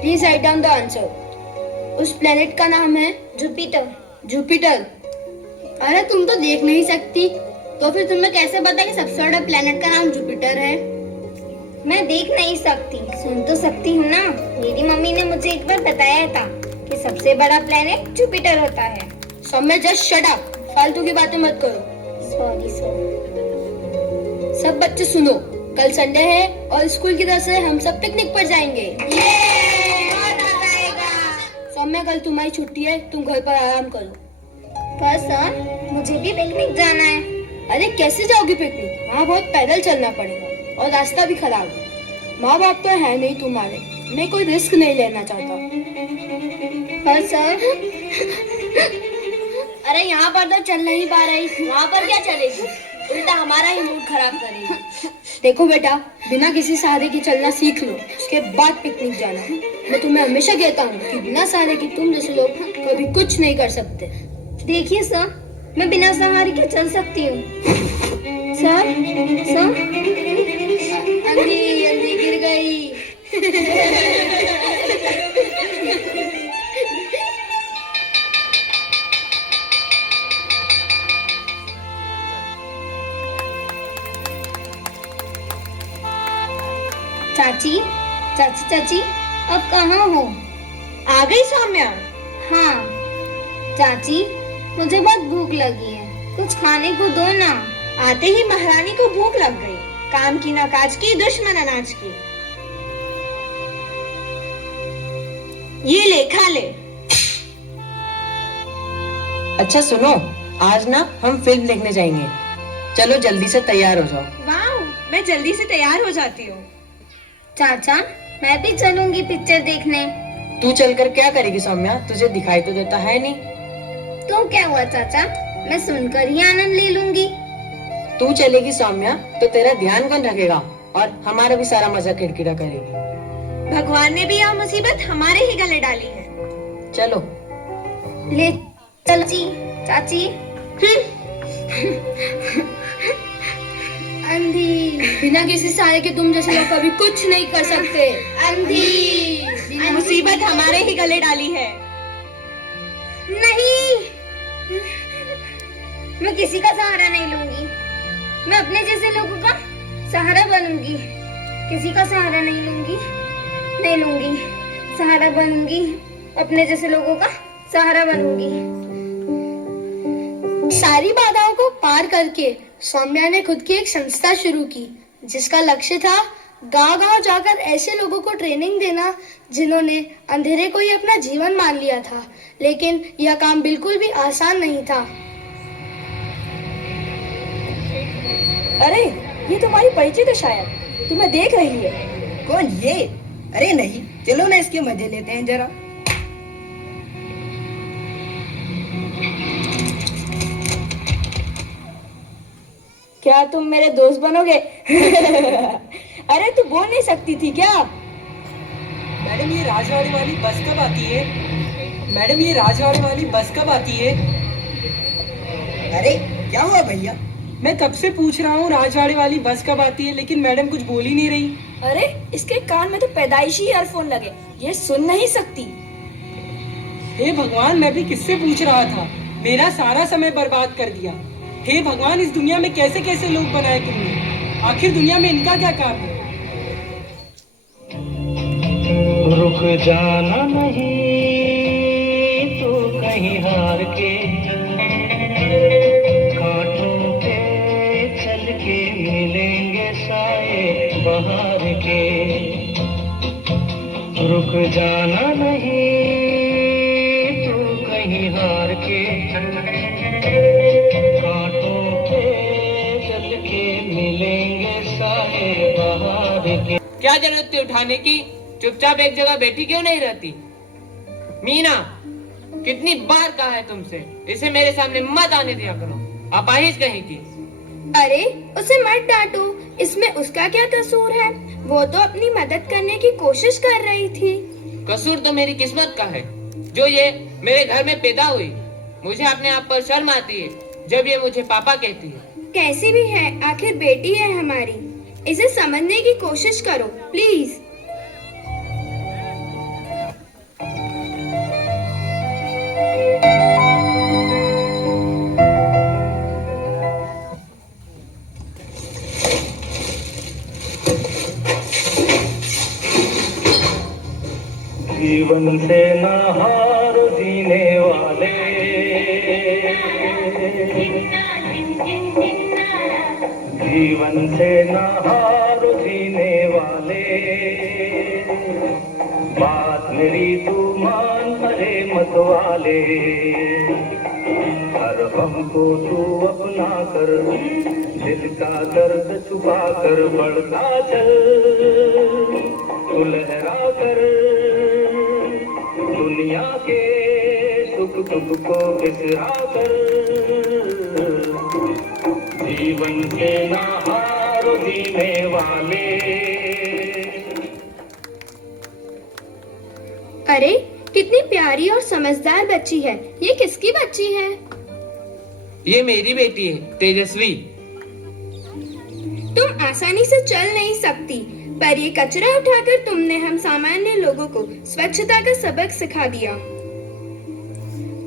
Please write down the answer. उस प्लेनेट का नाम है जुपिटर। जुपिटर। अरे तुम तो देख नहीं सकती, तो फिर तुम्हें कैसे पता कि सबसे बड़ा प्लेनेट का नाम जुपिटर है? मैं देख नहीं सकती, सुन तो सकती हूँ ना। मेरी मम्मी ने मुझे एक बार बताया था कि सबसे बड़ा प्लेनेट जुपिटर होता है। सौम्या जस्ट शट अप, फालतू की बातें मत करो। Sorry sir. सब बच्चे सुनो, कल संडे है और स्कूल की तरफ से हम सब पिकनिक पर जाएंगे। मजा आएगा। सौम्या मम्मी कल तुम्हारी छुट्टी है, तुम घर पर आराम करो। पर सर मुझे भी पिकनिक जाना है। अरे कैसे जाओगी पिकनिक? वहाँ बहुत पैदल चलना पड़ेगा और रास्ता भी खराब है। माँ बाप तो है नहीं तुम्हारे, मैं कोई रिस्क नहीं लेना चाहता। पर सर अरे यहाँ पर तो चल नहीं पा रही, वहाँ पर क्या चलेगी? उल्टा हमारा ही मूड खराब करेगी। देखो बेटा, बिना किसी सहारे की चलना सीख लो, उसके बाद पिकनिक जाना। मैं तुम्हें हमेशा कहता हूँ कि बिना सहारे की तुम जैसे लोग कभी कुछ नहीं कर सकते। देखिए सर, मैं बिना सहारे के चल सकती हूँ। सर सर अंधी अंधी गिर गई। चाची चाची चाची, अब कहाँ हो? आ गई सौम्या? हाँ चाची, मुझे बहुत भूख लगी है, कुछ खाने को दो ना। आते ही महारानी को भूख लग गई। काम की ना काज की, दुश्मन अनाज की। ये ले, खा ले। अच्छा सुनो, आज ना हम फिल्म देखने जाएंगे। चलो जल्दी से तैयार हो जाओ। वाह, मैं जल्दी से तैयार हो जाती हूँ। चाचा, मैं भी चलूंगी पिक्चर देखने। तू चलकर क्या करेगी सौम्या? तुझे दिखाई तो देता है नहीं। तो क्या हुआ चाचा, मैं सुनकर ही आनंद ले लूंगी। तू चलेगी सौम्या तो तेरा ध्यान कौन रखेगा, और हमारा भी सारा मजा किरकिरा करेगी। भगवान ने भी यह मुसीबत हमारे ही गले डाली है। चलो ले चल जी चाची। अंधी, बिना किसी सहारे के तुम जैसे लोग कभी कुछ नहीं कर सकते। अंधी, मुसीबत हमारे ही गले डाली है। नहीं, मैं किसी का सहारा नहीं लूंगी। मैं अपने जैसे लोगों का सहारा बनूंगी। किसी का सहारा नहीं लूंगी, नहीं लूंगी। सहारा बनूंगी, अपने जैसे लोगों का सहारा बनूंगी। सारी बाधाओं को पार करके सौम्या ने खुद की एक संस्था शुरू की, जिसका लक्ष्य था गांव-गांव जाकर ऐसे लोगों को ट्रेनिंग देना जिन्होंने अंधेरे को ही अपना जीवन मान लिया था। लेकिन यह काम बिल्कुल भी आसान नहीं था। अरे, ये तुम्हारी परिचित है शायद, तुम्हें देख रही है। कौन ये? अरे नहीं, चलो ना इसके मजे लेते हैं जरा। क्या तुम मेरे दोस्त बनोगे? अरे तू बोल नहीं सकती थी क्या? मैडम ये राजवाड़े वाली बस कब आती है? मैडम ये राजवाड़े वाली बस कब आती है? अरे क्या हुआ भैया? मैं कब से पूछ रहा हूँ राजवाड़े वाली बस कब आती है, लेकिन मैडम कुछ बोल ही नहीं रही। अरे इसके कान में तो पैदाइशी ईयरफोन लगे, ये सुन नहीं सकती। हे भगवान, मैं भी किससे पूछ रहा था? मेरा सारा समय बर्बाद कर दिया। हे भगवान, इस दुनिया में कैसे कैसे लोग बनाए तुमने? आखिर दुनिया में इनका क्या काम है? रुक जाना नहीं तो कहीं हार के, कांटों पे चल के मिलेंगे साए बहार के। रुक जाना नहीं तो कहीं हार के, कांटों पे चल के मिलेंगे साए बहार के। क्या जरूरत थी उठाने की? चुपचाप एक जगह बैठी क्यों नहीं रहती? मीना, कितनी बार कहा है तुमसे, इसे मेरे सामने मत आने दिया करो। अपाहिज कहीं की। अरे उसे मत डांटो, इसमें उसका क्या कसूर है? वो तो अपनी मदद करने की कोशिश कर रही थी। कसूर तो मेरी किस्मत का है, जो ये मेरे घर में पैदा हुई। मुझे अपने आप पर शर्म आती है जब ये मुझे पापा कहती है। कैसी भी है, आखिर बेटी है हमारी, इसे समझने की कोशिश करो प्लीज। जीवन से ना हारो जीने वाले, जीवन से ना हारो जीने वाले। बात मेरी तू मान, अरे वाले, हर गम को तू अपना कर, दिल का दर्द छुपा कर बढ़ता चल, तू लहरा कर दुनिया के सुख दुख को बिसरा कर, जीवन के ना हारो जीने वाले। अरे कितनी प्यारी और समझदार बच्ची है। ये किसकी बच्ची है? ये मेरी बेटी है, तेजस्वी। तुम आसानी से चल नहीं सकती, पर ये कचरा उठाकर तुमने हम सामान्य लोगों को स्वच्छता का सबक सिखा दिया।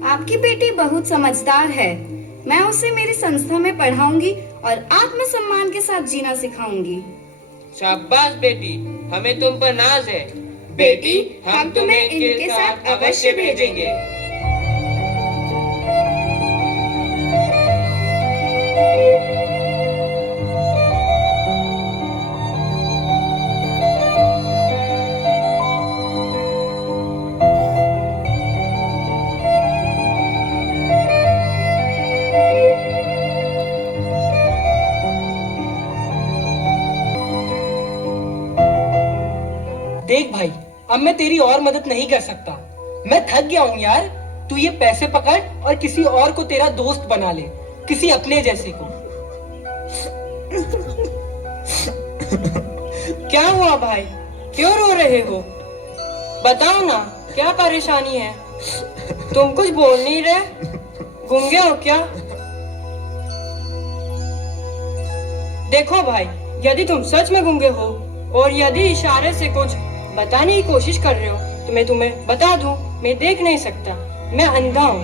आपकी बेटी बहुत समझदार है। मैं उसे मेरी संस्था में पढ़ाऊंगी और आत्मसम्मान के साथ जीना सिखाऊंगी। शाबाश बेटी, हमें तुम पर नाज है। बेटी, हम तुम्हें इनके साथ अवश्य भेजेंगे। देख भाई, अब मैं तेरी और मदद नहीं कर सकता। मैं थक गया हूँ यार। तू ये पैसे पकड़ और किसी और को तेरा दोस्त बना ले, किसी अपने जैसे को। क्या हुआ भाई, क्यों रो रहे हो? बताओ ना, क्या परेशानी है? तुम कुछ बोल नहीं रहे, गूंगे हो क्या? देखो भाई, यदि तुम सच में गूंगे हो और यदि इशारे से कुछ बताने की कोशिश कर रहे हो तो मैं तुम्हें बता दूं, मैं देख नहीं सकता, मैं अंधा हूँ।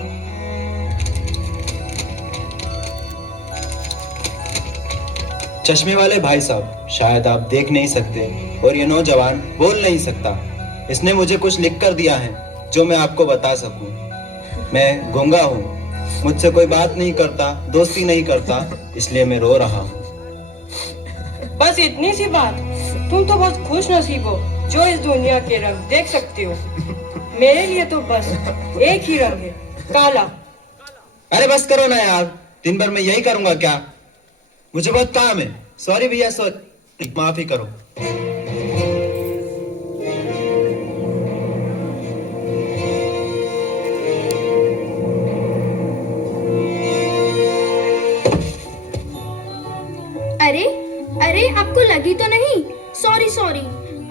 चश्मे वाले भाई साहब, शायद आप देख नहीं सकते और ये नौजवान बोल नहीं सकता। इसने मुझे कुछ लिख कर दिया है जो मैं आपको बता सकूं। मैं गूंगा हूँ, मुझसे कोई बात नहीं करता, दोस्ती नहीं करता, इसलिए मैं रो रहा हूँ। बस इतनी सी बात? तुम तो बहुत खुश नसीब हो जो इस दुनिया के रंग देख सकते हो। मेरे लिए तो बस एक ही रंग है, काला। अरे बस करो ना यार, दिन भर मैं यही करूंगा क्या? मुझे बहुत काम है। सॉरी भैया, सॉरी, माफी करो। अरे अरे, आपको लगी तो नहीं? Sorry sorry,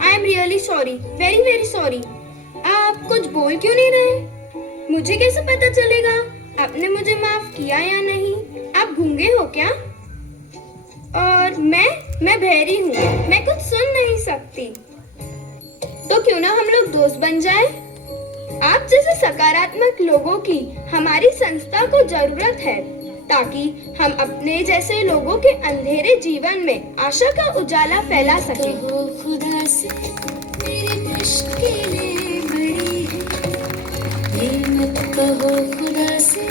I am really sorry, very very sorry. आप कुछ बोल क्यों नहीं रहे? मुझे कैसे पता चलेगा आपने मुझे माफ किया या नहीं? आप गूंगे हो क्या? और मैं बहरी हूँ, मैं कुछ सुन नहीं सकती। तो क्यों ना हम लोग दोस्त बन जाए? आप जैसे सकारात्मक लोगों की हमारी संस्था को जरूरत है, ताकि हम अपने जैसे लोगों के अंधेरे जीवन में आशा का उजाला फैला सकें। खुदा से मेरी मुश्किलें बड़ी हैं, ये मत कहो खुदा से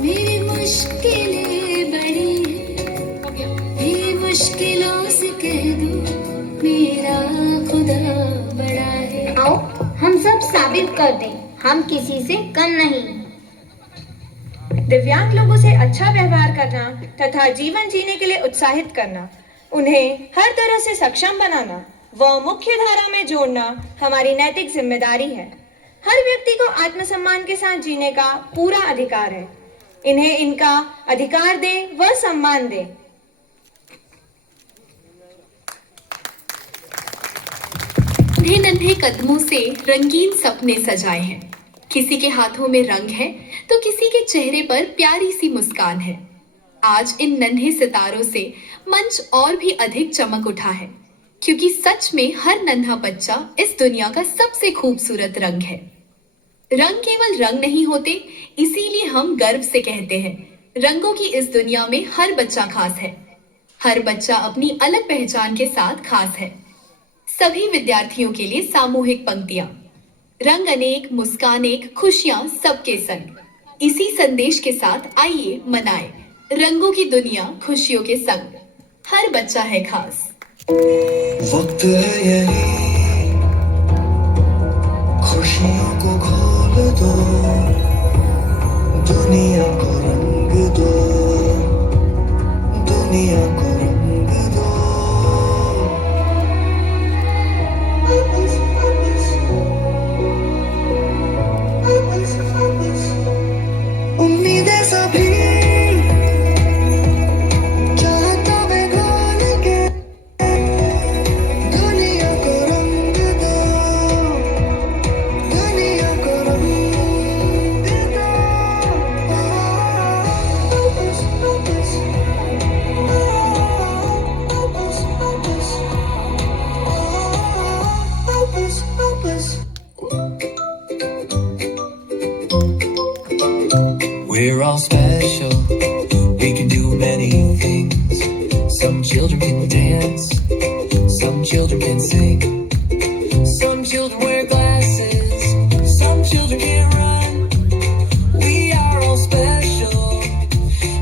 मेरी मुश्किलें बड़ी हैं, ये मुश्किलों से कह दो मेरा खुदा बड़ा है। आओ हम सब साबित कर दें, हम किसी से कम नहीं। दिव्यांग लोगों से अच्छा व्यवहार करना तथा जीवन जीने के लिए उत्साहित करना, उन्हें हर तरह से सक्षम बनाना व मुख्य धारा में जोड़ना हमारी नैतिक जिम्मेदारी है। हर व्यक्ति को आत्मसम्मान के साथ जीने का पूरा अधिकार है। इन्हें इनका अधिकार दें व सम्मान दें। उन्हें नन्हे कदमों से रंगीन सपने सजाए हैं। किसी के हाथों में रंग है तो किसी के चेहरे पर प्यारी सी मुस्कान है। आज इन नन्हे सितारों से मंच और भी अधिक चमक उठा है, क्योंकि सच में हर नन्हा बच्चा इस दुनिया का सबसे खूबसूरत रंग है। रंग केवल रंग नहीं होते, इसीलिए हम गर्व से कहते हैं, रंगों की इस दुनिया में हर बच्चा खास है। हर बच्चा अपनी अलग पहचान के साथ खास है। सभी विद्यार्थियों के लिए सामूहिक पंक्तियां। रंग अनेक, मुस्कान एक, खुशियां सबके संग। इसी संदेश के साथ आइए मनाएं रंगों की दुनिया खुशियों के संग। हर बच्चा है खास। वक्त है यही, खुशियों को खोल दो। We're all special. We can do many things. Some children can dance. Some children can sing. Some children wear glasses. Some children can't run. We are all special.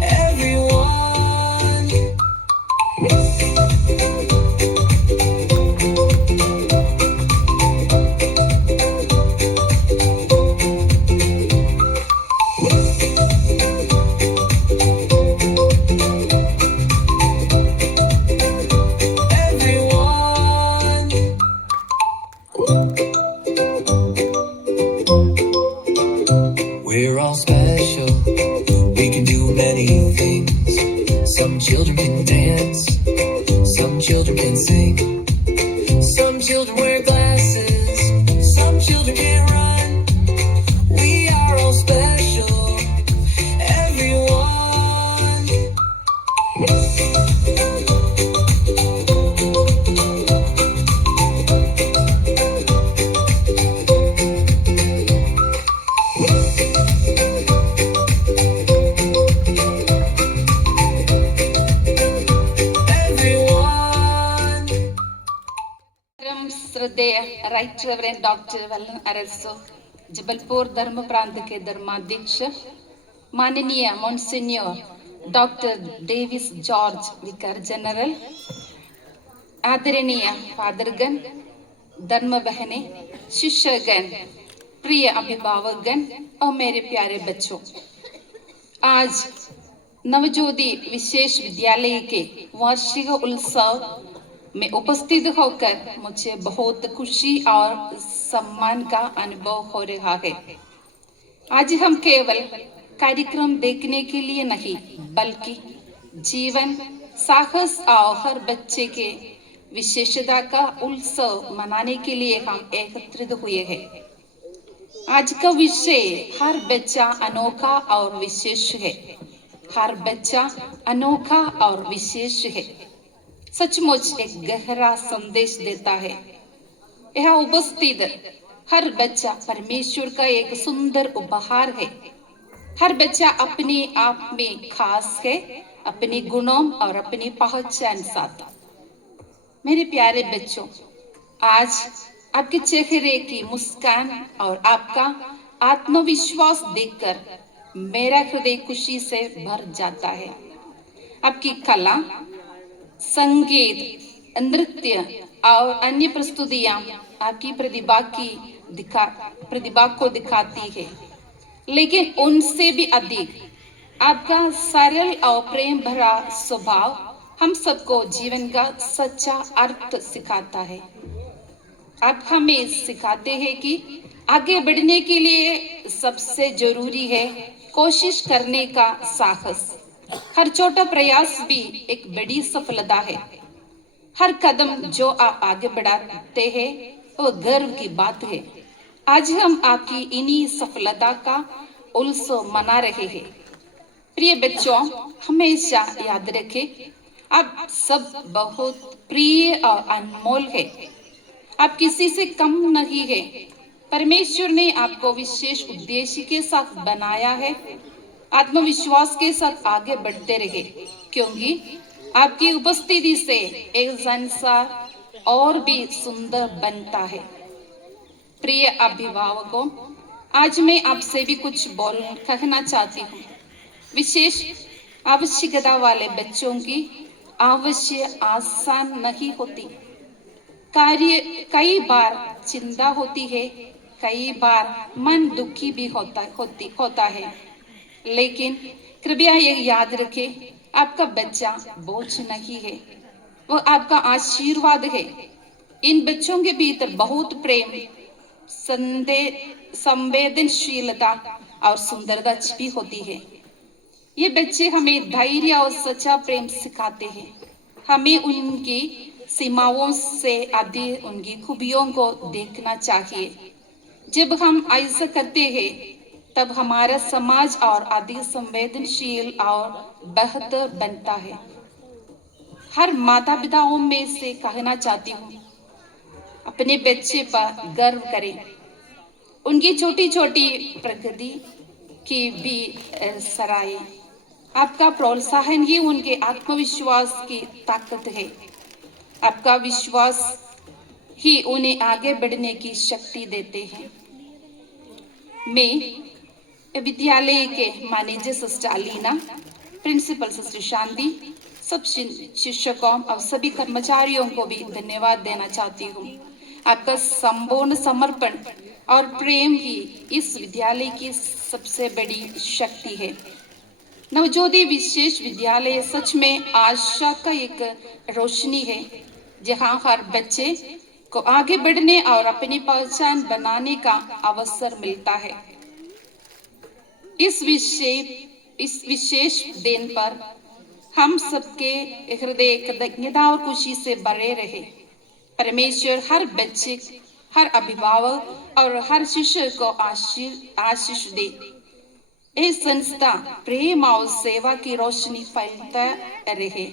Everyone. We're all special. We can do many things. Some children can dance. Some children can sing. Some children wear glasses. Some children can't run. We are all special. Everyone. श्रद्धेय right reverend doctor वल्लन अरसो Jabalpur धर्म प्रांत के धर्माध्यक्ष माननीय monsignor doctor Davis George vicar general आदरणीय फादरगण धर्म बहने शिष्यगण प्रिय अभिभावकगण और मेरे प्यारे बच्चों, आज नवज्योति विशेष विद्यालय के वार्षिक उत्सव में उपस्थित होकर मुझे बहुत खुशी और सम्मान का अनुभव हो रहा है। आज हम केवल कार्यक्रम देखने के लिए नहीं बल्कि जीवन साहस और हर बच्चे के विशेषता का उत्सव मनाने के लिए हम एकत्रित हुए हैं। आज का विषय हर बच्चा अनोखा और विशेष है। हर बच्चा अनोखा और विशेष है सचमुच एक गहरा संदेश देता है। यह उपस्थित हर बच्चा परमेश्वर का एक सुंदर उपहार है। हर बच्चा अपने आप में खास है, अपने गुणों और अपनी पहचान साथ। मेरे प्यारे बच्चों, आज आपके चेहरे की मुस्कान और आपका आत्मविश्वास देखकर मेरा हृदय खुशी से भर जाता है। आपकी कला, संगीत, नृत्य और अन्य प्रस्तुतियां आपकी प्रतिभा को दिखाती है, लेकिन उनसे भी अधिक आपका सरल और प्रेम भरा स्वभाव हम सबको जीवन का सच्चा अर्थ सिखाता है। आप हमें सिखाते हैं कि आगे बढ़ने के लिए सबसे जरूरी है कोशिश करने का साहस। हर छोटा प्रयास भी एक बड़ी सफलता है। हर कदम जो आप आगे बढ़ाते हैं वो गर्व की बात है। आज हम आपकी इन्हीं सफलता का उत्सव मना रहे हैं। प्रिय बच्चों, हमेशा याद रखें, आप सब बहुत प्रिय और अनमोल है। आप किसी से कम नहीं है। परमेश्वर ने आपको विशेष उद्देश्य के साथ बनाया है। आत्मविश्वास के साथ आगे बढ़ते रहे, क्योंकि आपकी उपस्थिति से एक संसार और भी सुंदर बनता है। प्रिय अभिभावकों, आज मैं आपसे भी कुछ कहना चाहती हूँ। विशेष आवश्यकता वाले बच्चों की आवश्यक आसान नहीं होती। कार्य कई बार चिंता होती है, कई बार मन दुखी भी होता है, लेकिन कृपया ये याद रखें, आपका बच्चा बोझ नहीं है, वो आपका आशीर्वाद है। इन बच्चों के भीतर बहुत प्रेम, संवेदनशीलता और सुंदरता छिपी होती है। ये बच्चे हमें धैर्य और सच्चा प्रेम सिखाते हैं। हमें उनकी सीमाओं से अधिक उनकी खूबियों को देखना चाहिए। जब हम ऐसा करते हैं तब हमारा समाज और अधिक संवेदनशील और बेहतर बनता है। हर माता पिताओं में से कहना चाहती हूँ, अपने बच्चे पर गर्व करें। उनकी छोटी छोटी प्रगति की भी सराहे। आपका प्रोत्साहन ही उनके आत्मविश्वास की ताकत है। आपका विश्वास ही उन्हें आगे बढ़ने की शक्ति देते हैं। मैं विद्यालय के manager sister Alina, principal sister Shanti, सब शिक्षकों और सभी कर्मचारियों को भी धन्यवाद देना चाहती हूँ। आपका संपूर्ण समर्पण और प्रेम ही इस विद्यालय की सबसे बड़ी शक्ति है। नवज्योति विशेष विद्यालय सच में आशा का एक रोशनी है, जहाँ हर बच्चे को आगे बढ़ने और अपनी पहचान बनाने का अवसर मिलता है। इस विशेष दिन पर हम सबके हृदय कृतज्ञता और खुशी से भरे रहे। परमेश्वर हर बच्चे, हर अभिभावक और हर शिक्षक को आशीष दे। यह संस्था प्रेम और सेवा की रोशनी फैलता रहे।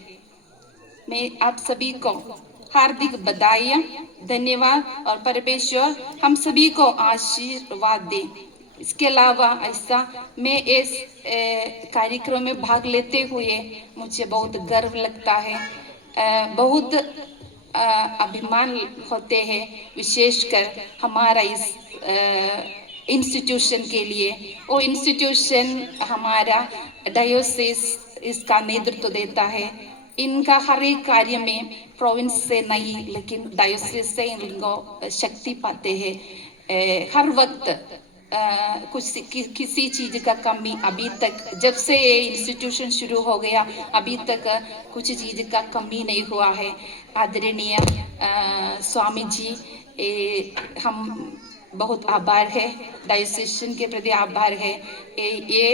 मैं आप सभी को हार्दिक बधाइयाँ, धन्यवाद और परमेश्वर हम सभी को आशीर्वाद दे। इसके अलावा ऐसा मैं इस कार्यक्रम में भाग लेते हुए मुझे बहुत गर्व लगता है, बहुत अभिमान होते हैं, विशेषकर हमारा इस इंस्टीट्यूशन के लिए। वो इंस्टीट्यूशन हमारा डायोसिस इसका नेतृत्व देता है। इनका हर एक कार्य में प्रोविंस से नहीं लेकिन डायोसिस से इनको शक्ति पाते हैं। हर वक्त किसी चीज का कमी अभी तक, जब से ये इंस्टीट्यूशन शुरू हो गया अभी तक कुछ चीज का कमी नहीं हुआ है। आदरणीय स्वामी जी, हम बहुत आभार है, डायोसिस के प्रति आभार है। ये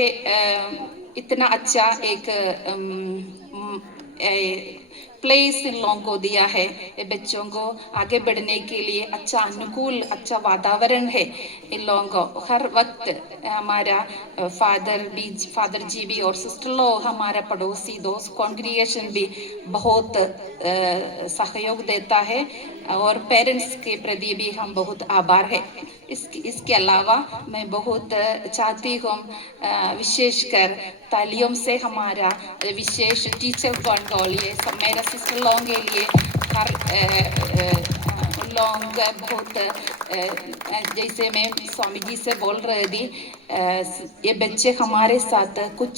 इतना अच्छा एक प्लेस इन लोगों को दिया है, बच्चों को आगे बढ़ने के लिए अच्छा अनुकूल अच्छा वातावरण है इन लोगों को। हर वक्त हमारा फादर जी भी और सिस्टर लोग, हमारा पड़ोसी दोस्त कॉन्ग्रीगेशन भी बहुत सहयोग देता है और पेरेंट्स के प्रति भी हम बहुत आभार है। इसके अलावा मैं बहुत चाहती हूँ विशेषकर तालियों से हमारा विशेष टीचर लिए मेरा सिस्टर लोगों के लिए हर लोग बहुत जैसे मैं स्वामी जी से बोल रही थी, ये बच्चे हमारे साथ कुछ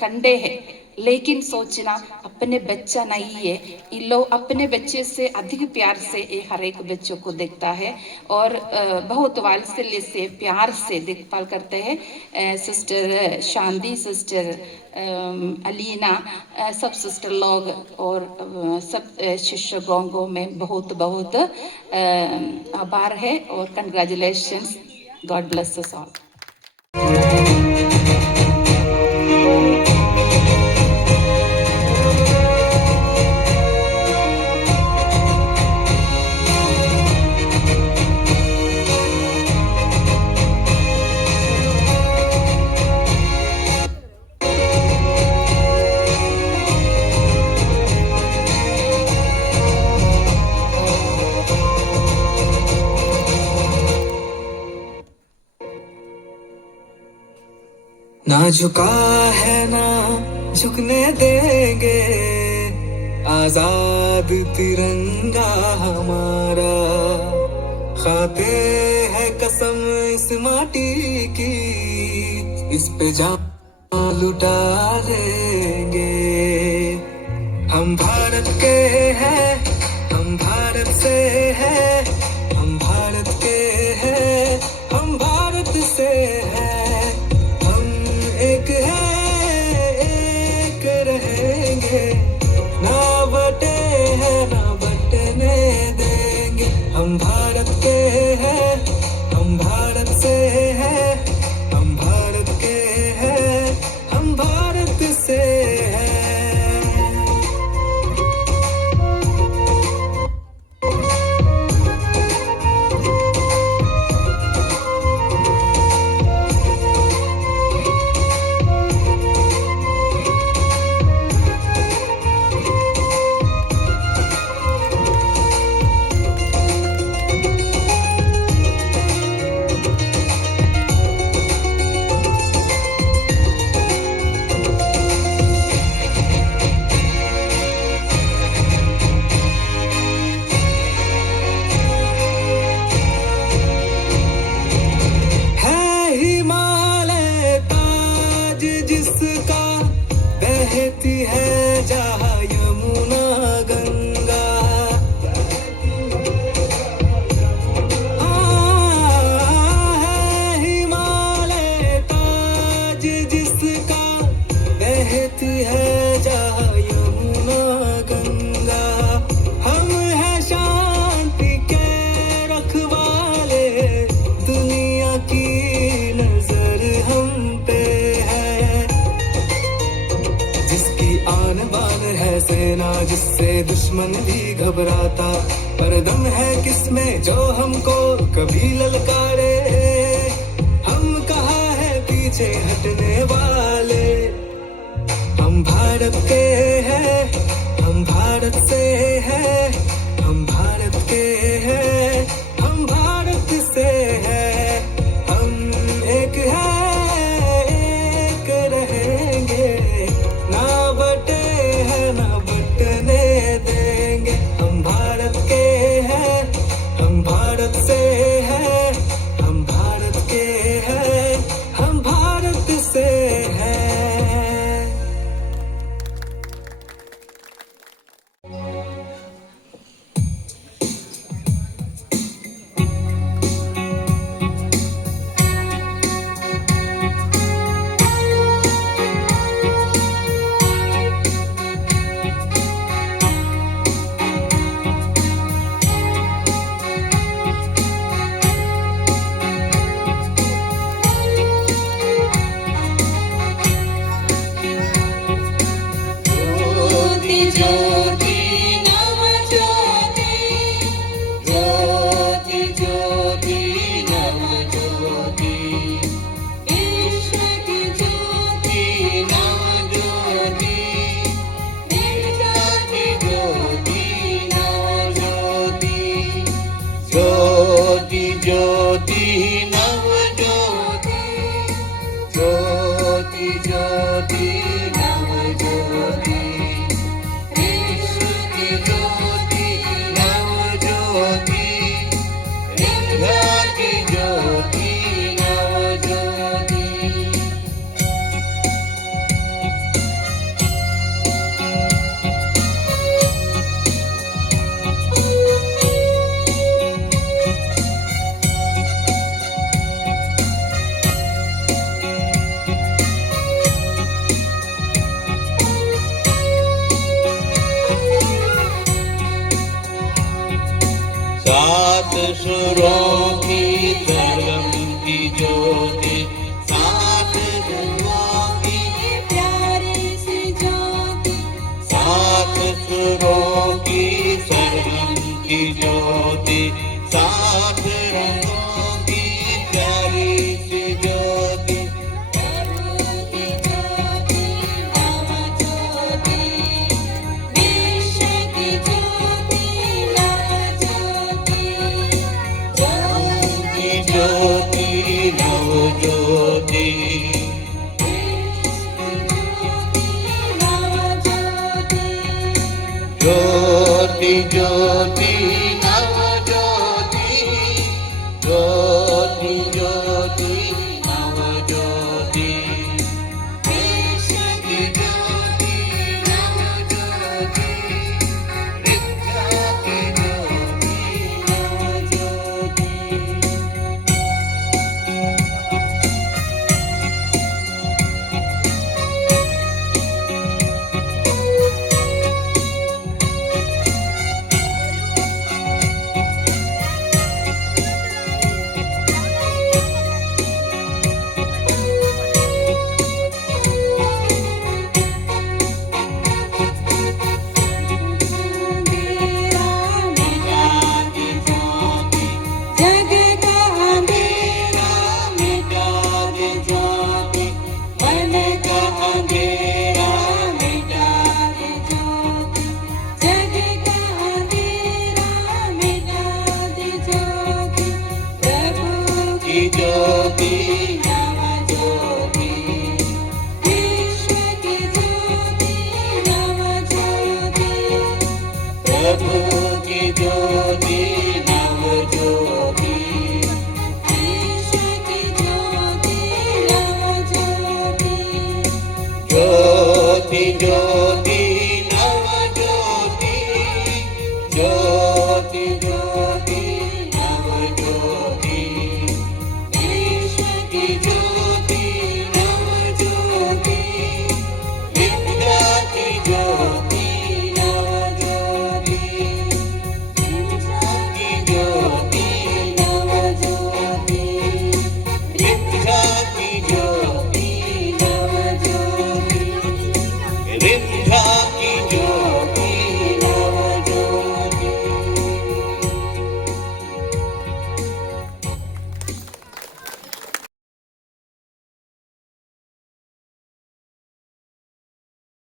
घंटे हैं लेकिन सोचना अपने बच्चा नहीं है, इन लोग अपने बच्चे से अधिक प्यार से हर एक बच्चों को देखता है और बहुत वात्सल्य से प्यार से देखभाल करते हैं। सिस्टर शांति, सिस्टर अलीना, सब सिस्टर लोग और सब शिक्षकों को मैं बहुत बहुत आभार है और congratulations. God bless us all. ना झुका है ना झुकने देंगे, आजाद तिरंगा हमारा। खाते है कसम इस माटी की, इस पे जान लुटा देंगे। हम भारत के हैं, हम भारत से हैं, हम भारत के हैं, हम भारत से हैं। एक है एक रहेंगे, ना बटे हैं ना बटने देंगे। हम भारत के हैं, हम भारत से हैं, हम भारत के हैं, हम भारत से हैं। सेना जिससे दुश्मन भी घबराता, पर दम है किसमें जो हमको कभी ललकारे। हम कहाँ है पीछे हटने वाले, हम भारत के हैं, हम भारत से हैं, हम भारत के हैं, हम भारत से हैं, हम एक हैं, एक रहेंगे, ना बटे हैं ना बटने देंगे। हम भारत के हैं, हम भारत से हैं, हम भारत के हैं, हम भारत से हैं। ज्योति नव ज्योति, ज्योति ज्योति नव ज्योति, ईश्वर की ज्योति नव ज्योति, निर्जाति ज्योति नव ज्योति, ज्योति ज्योति नव ज्योति, ज्योति ज्योति नव ज्योति, सात सुरों की धर्म की ज्योति, सात सुरों की प्यारी सी ज्योति, सात सुरों की धर्म की ज्योति, सात रंगों की प्यारी सी ज्योति, प्रभु की ज्योति नव ज्योति, विश्व की ज्योति नव ज्योति, ज्योति नव ज्योति, ज्योति ज्योति नव ज्योति, ज्योति ज्योति नव ज्योति, विश्व की ज्योति नव ज्योति, विद्या की ज्योति नव ज्योति। ज्योति नव ज्योति, विश्व की ज्योति नव ज्योति, प्रभु की ज्योति नव ज्योति, विश्व की ज्योति नव ज्योति, ज्योति ज्योति